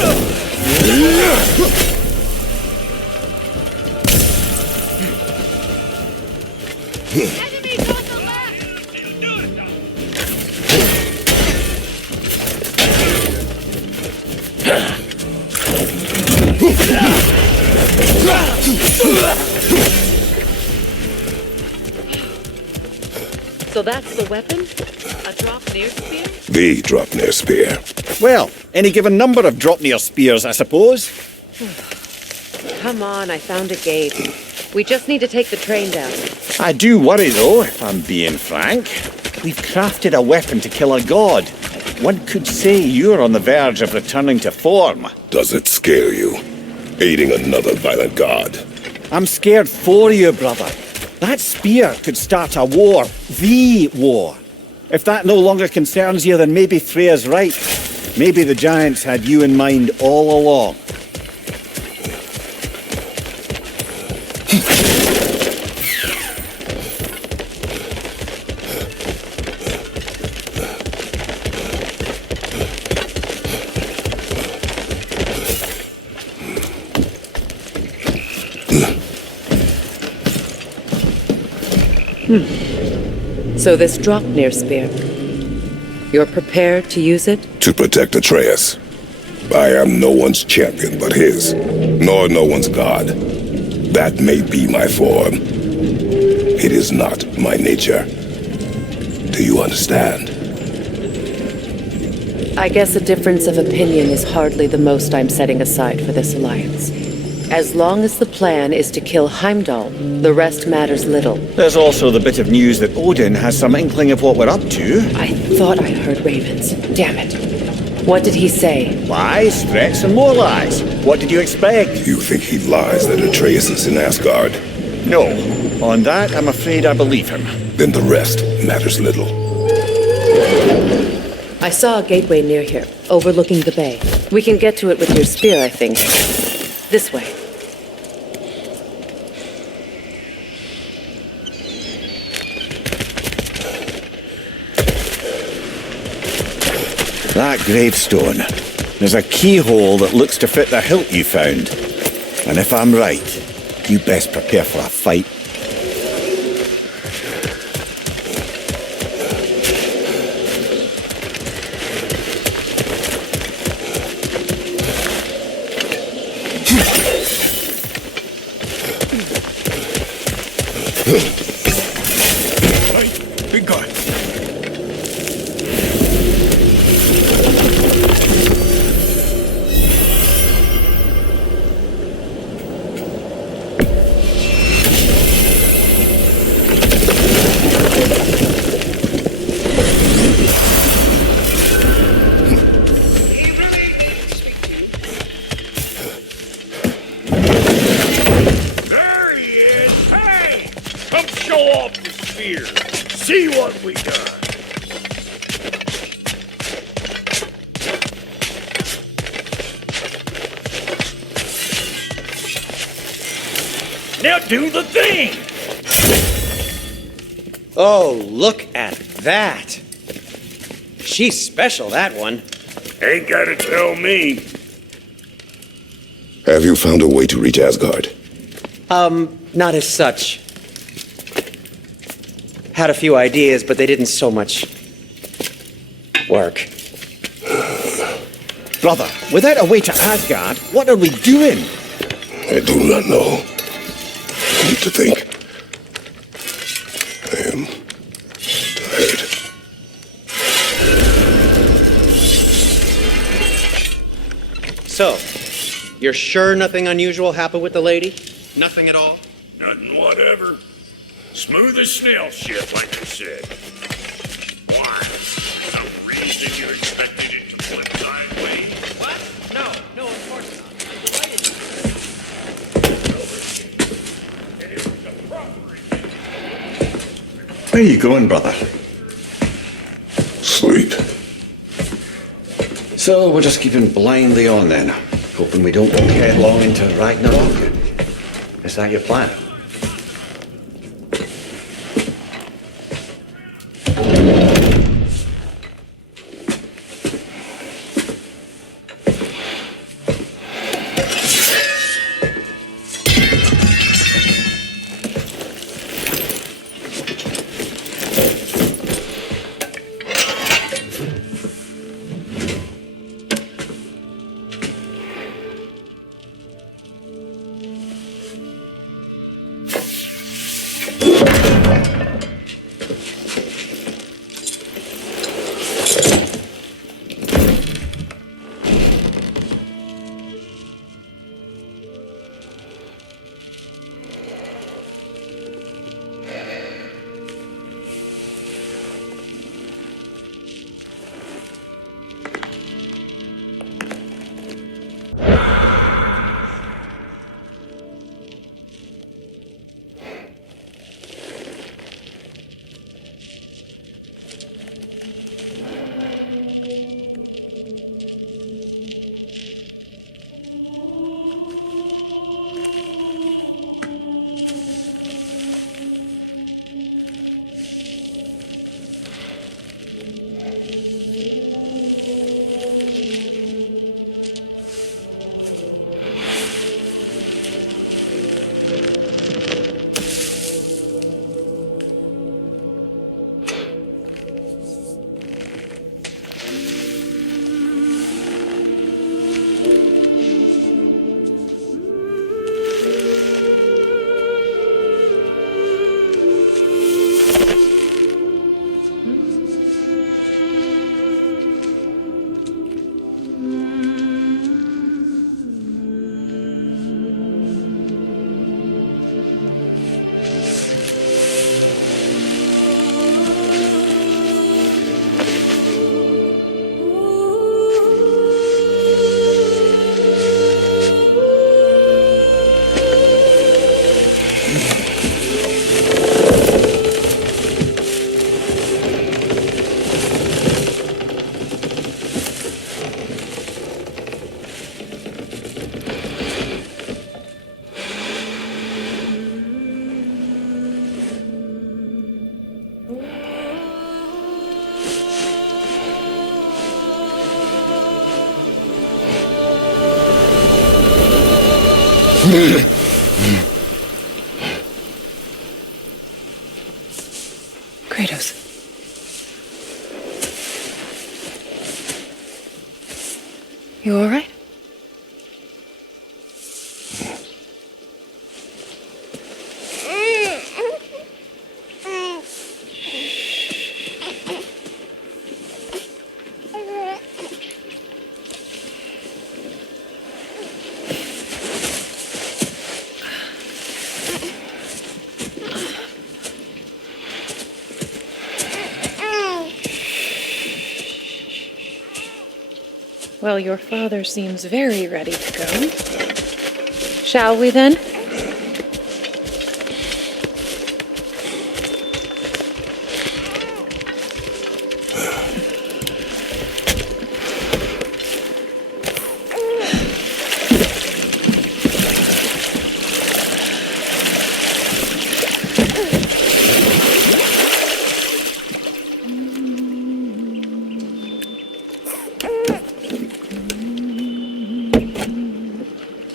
So that's the weapon? A drop-near spear? The drop-near spear. Well, any given number of drop-near spears, I suppose. Come on, I found a gate. We just need to take the train down. I do worry, though, if I'm being frank. We've crafted a weapon to kill a god. One could say you're on the verge of returning to form. Does it scare you? Aiding another violent god? I'm scared for you, brother. That spear could start a war. The war. If that no longer concerns you, then maybe Freya's right. Maybe the giants had you in mind all along. So this drop-near spear, you're prepared to use it? To protect Atreus. I am no one's champion but his, nor no one's god. That may be my form. It is not my nature. Do you understand? I guess a difference of opinion is hardly the most I'm setting aside for this alliance. As long as the plan is to kill Heimdall, the rest matters little. There's also the bit of news that Odin has some inkling of what we're up to. I thought I heard ravens. Damn it. What did he say? Lies, threats, and more lies. What did you expect? You think he lies that Atreus is in Asgard? No. On that, I'm afraid I believe him. Then the rest matters little. I saw a gateway near here, overlooking the bay. We can get to it with your spear, I think. This way. That gravestone. There's a keyhole that looks to fit the hilt you found. And if I'm right, you best prepare for a fight. Big guy. See what we done. Now do the thing! Oh, look at that! She's special, that one. Ain't gotta tell me. Have you found a way to reach Asgard? Not as such. Had a few ideas, but they didn't so much work. Brother, without a way to Asgard, what are we doing? I do not know. I need to think. I am tired. So, you're sure nothing unusual happened with the lady? Nothing at all? Nothing whatever. Smooth as snail shit, like I said. Why? For some reason you expected it to flip sideways? What? No, of course not. And it was a proper Where are you going, brother? Sleep. So we're just keeping blindly on then, hoping we don't walk headlong into Ragnarok. Is that your plan? Kratos. You all right? Well, your father seems very ready to go. Shall we then?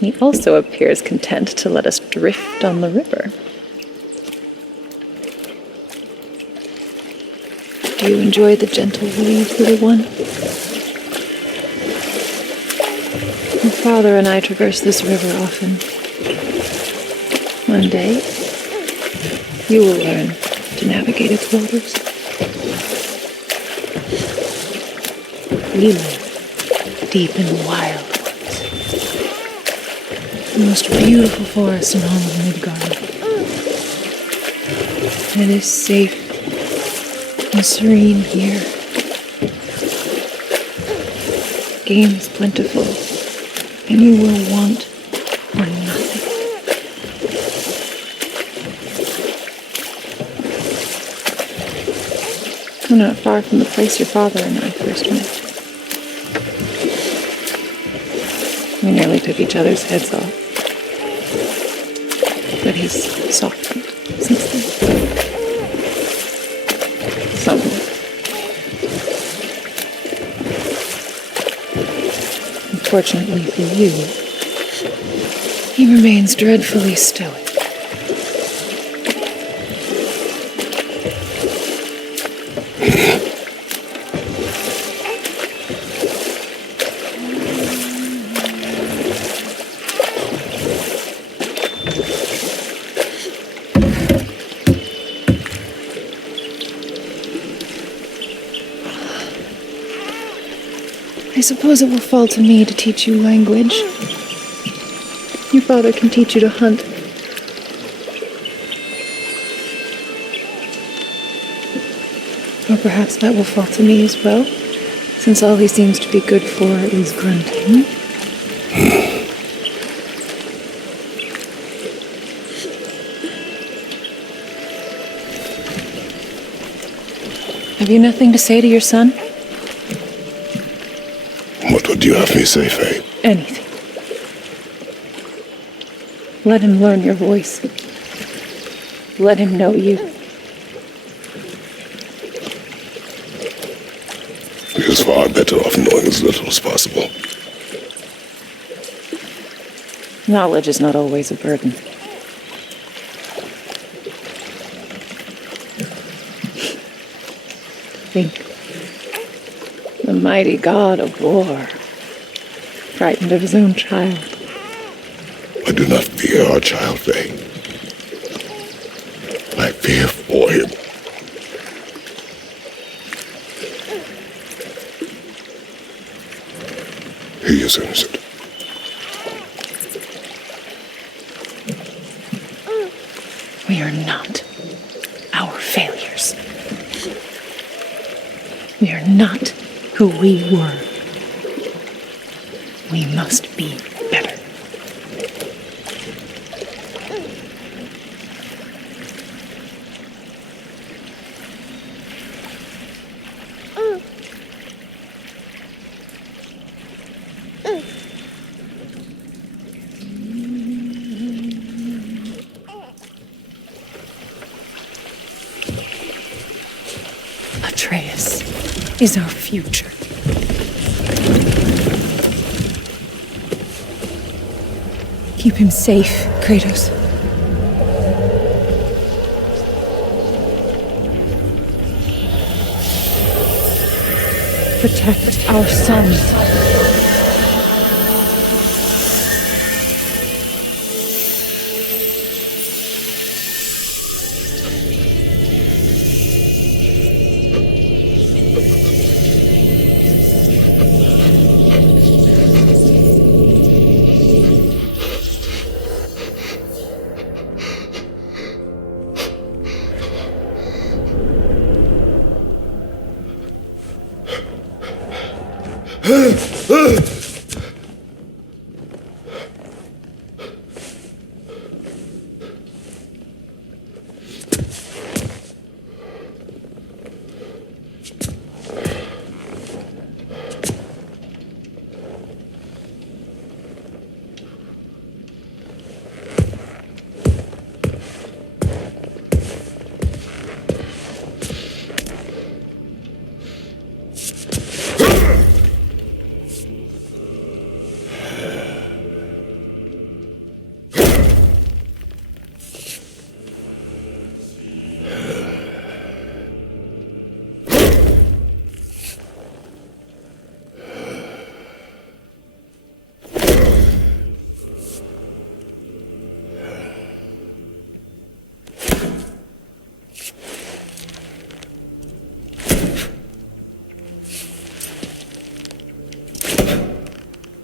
He also appears content to let us drift on the river. Do you enjoy the gentle waves, little one? Your father and I traverse this river often. One day, you will learn to navigate its waters. We live deep in the wild woods. The most beautiful forest in all of Midgard. It is safe and serene here. Game is plentiful, and you will want for nothing. I'm not far from the place your father and I first met. We nearly took each other's heads off. But he's softened since then. Somewhat. Unfortunately for you, he remains dreadfully stoic. I suppose it will fall to me to teach you language. Your father can teach you to hunt. Or perhaps that will fall to me as well, since all he seems to be good for is grunting. Have you nothing to say to your son? What would you have me say, Faye? Anything. Let him learn your voice. Let him know you. He is far better off knowing as little as possible. Knowledge is not always a burden. Think. The mighty god of war, frightened of his own child. I do not fear our child, Faye. I fear for him. He is innocent. We are not our failures. We are not who we were. We must be better. Atreus is our future. Keep him safe, Kratos. Protect our sons.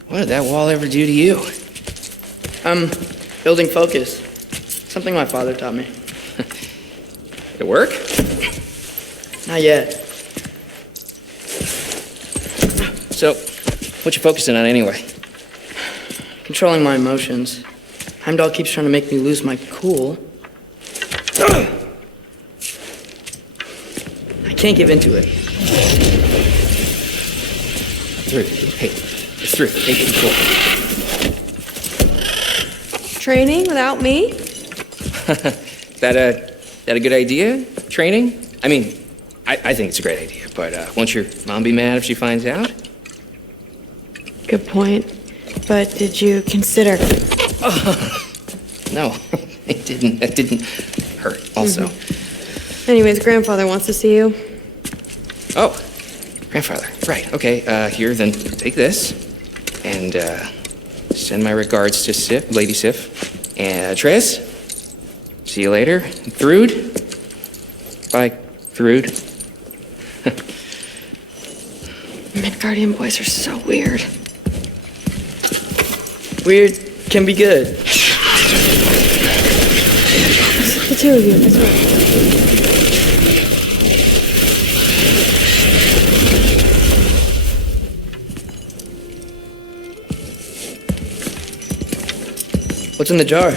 What did that wall ever do to you? Building focus. Something my father taught me. Did it work? Not yet. So, what you focusing on anyway? Controlling my emotions. Heimdall keeps trying to make me lose my cool. I can't give into it. Through. Hey, it's through. Hey, control. Training without me? That a good idea? Training? I mean, I think it's a great idea, but won't your mom be mad if she finds out? Good point. But did you consider... No, it didn't. That didn't hurt, also. Anyways, grandfather wants to see you. Oh, grandfather. Right, okay. Here, then take this. And send my regards to Sif, Lady Sif. And Therese, see you later. Thrud. Bye, Thrud. Midgardian boys are so weird. Weird can be good. The two of you, that's right. What's in the jar?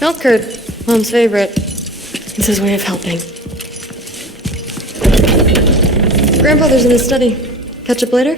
Milk curd, Mom's favorite. It's his way of helping. Grandfather's in his study. Catch up later?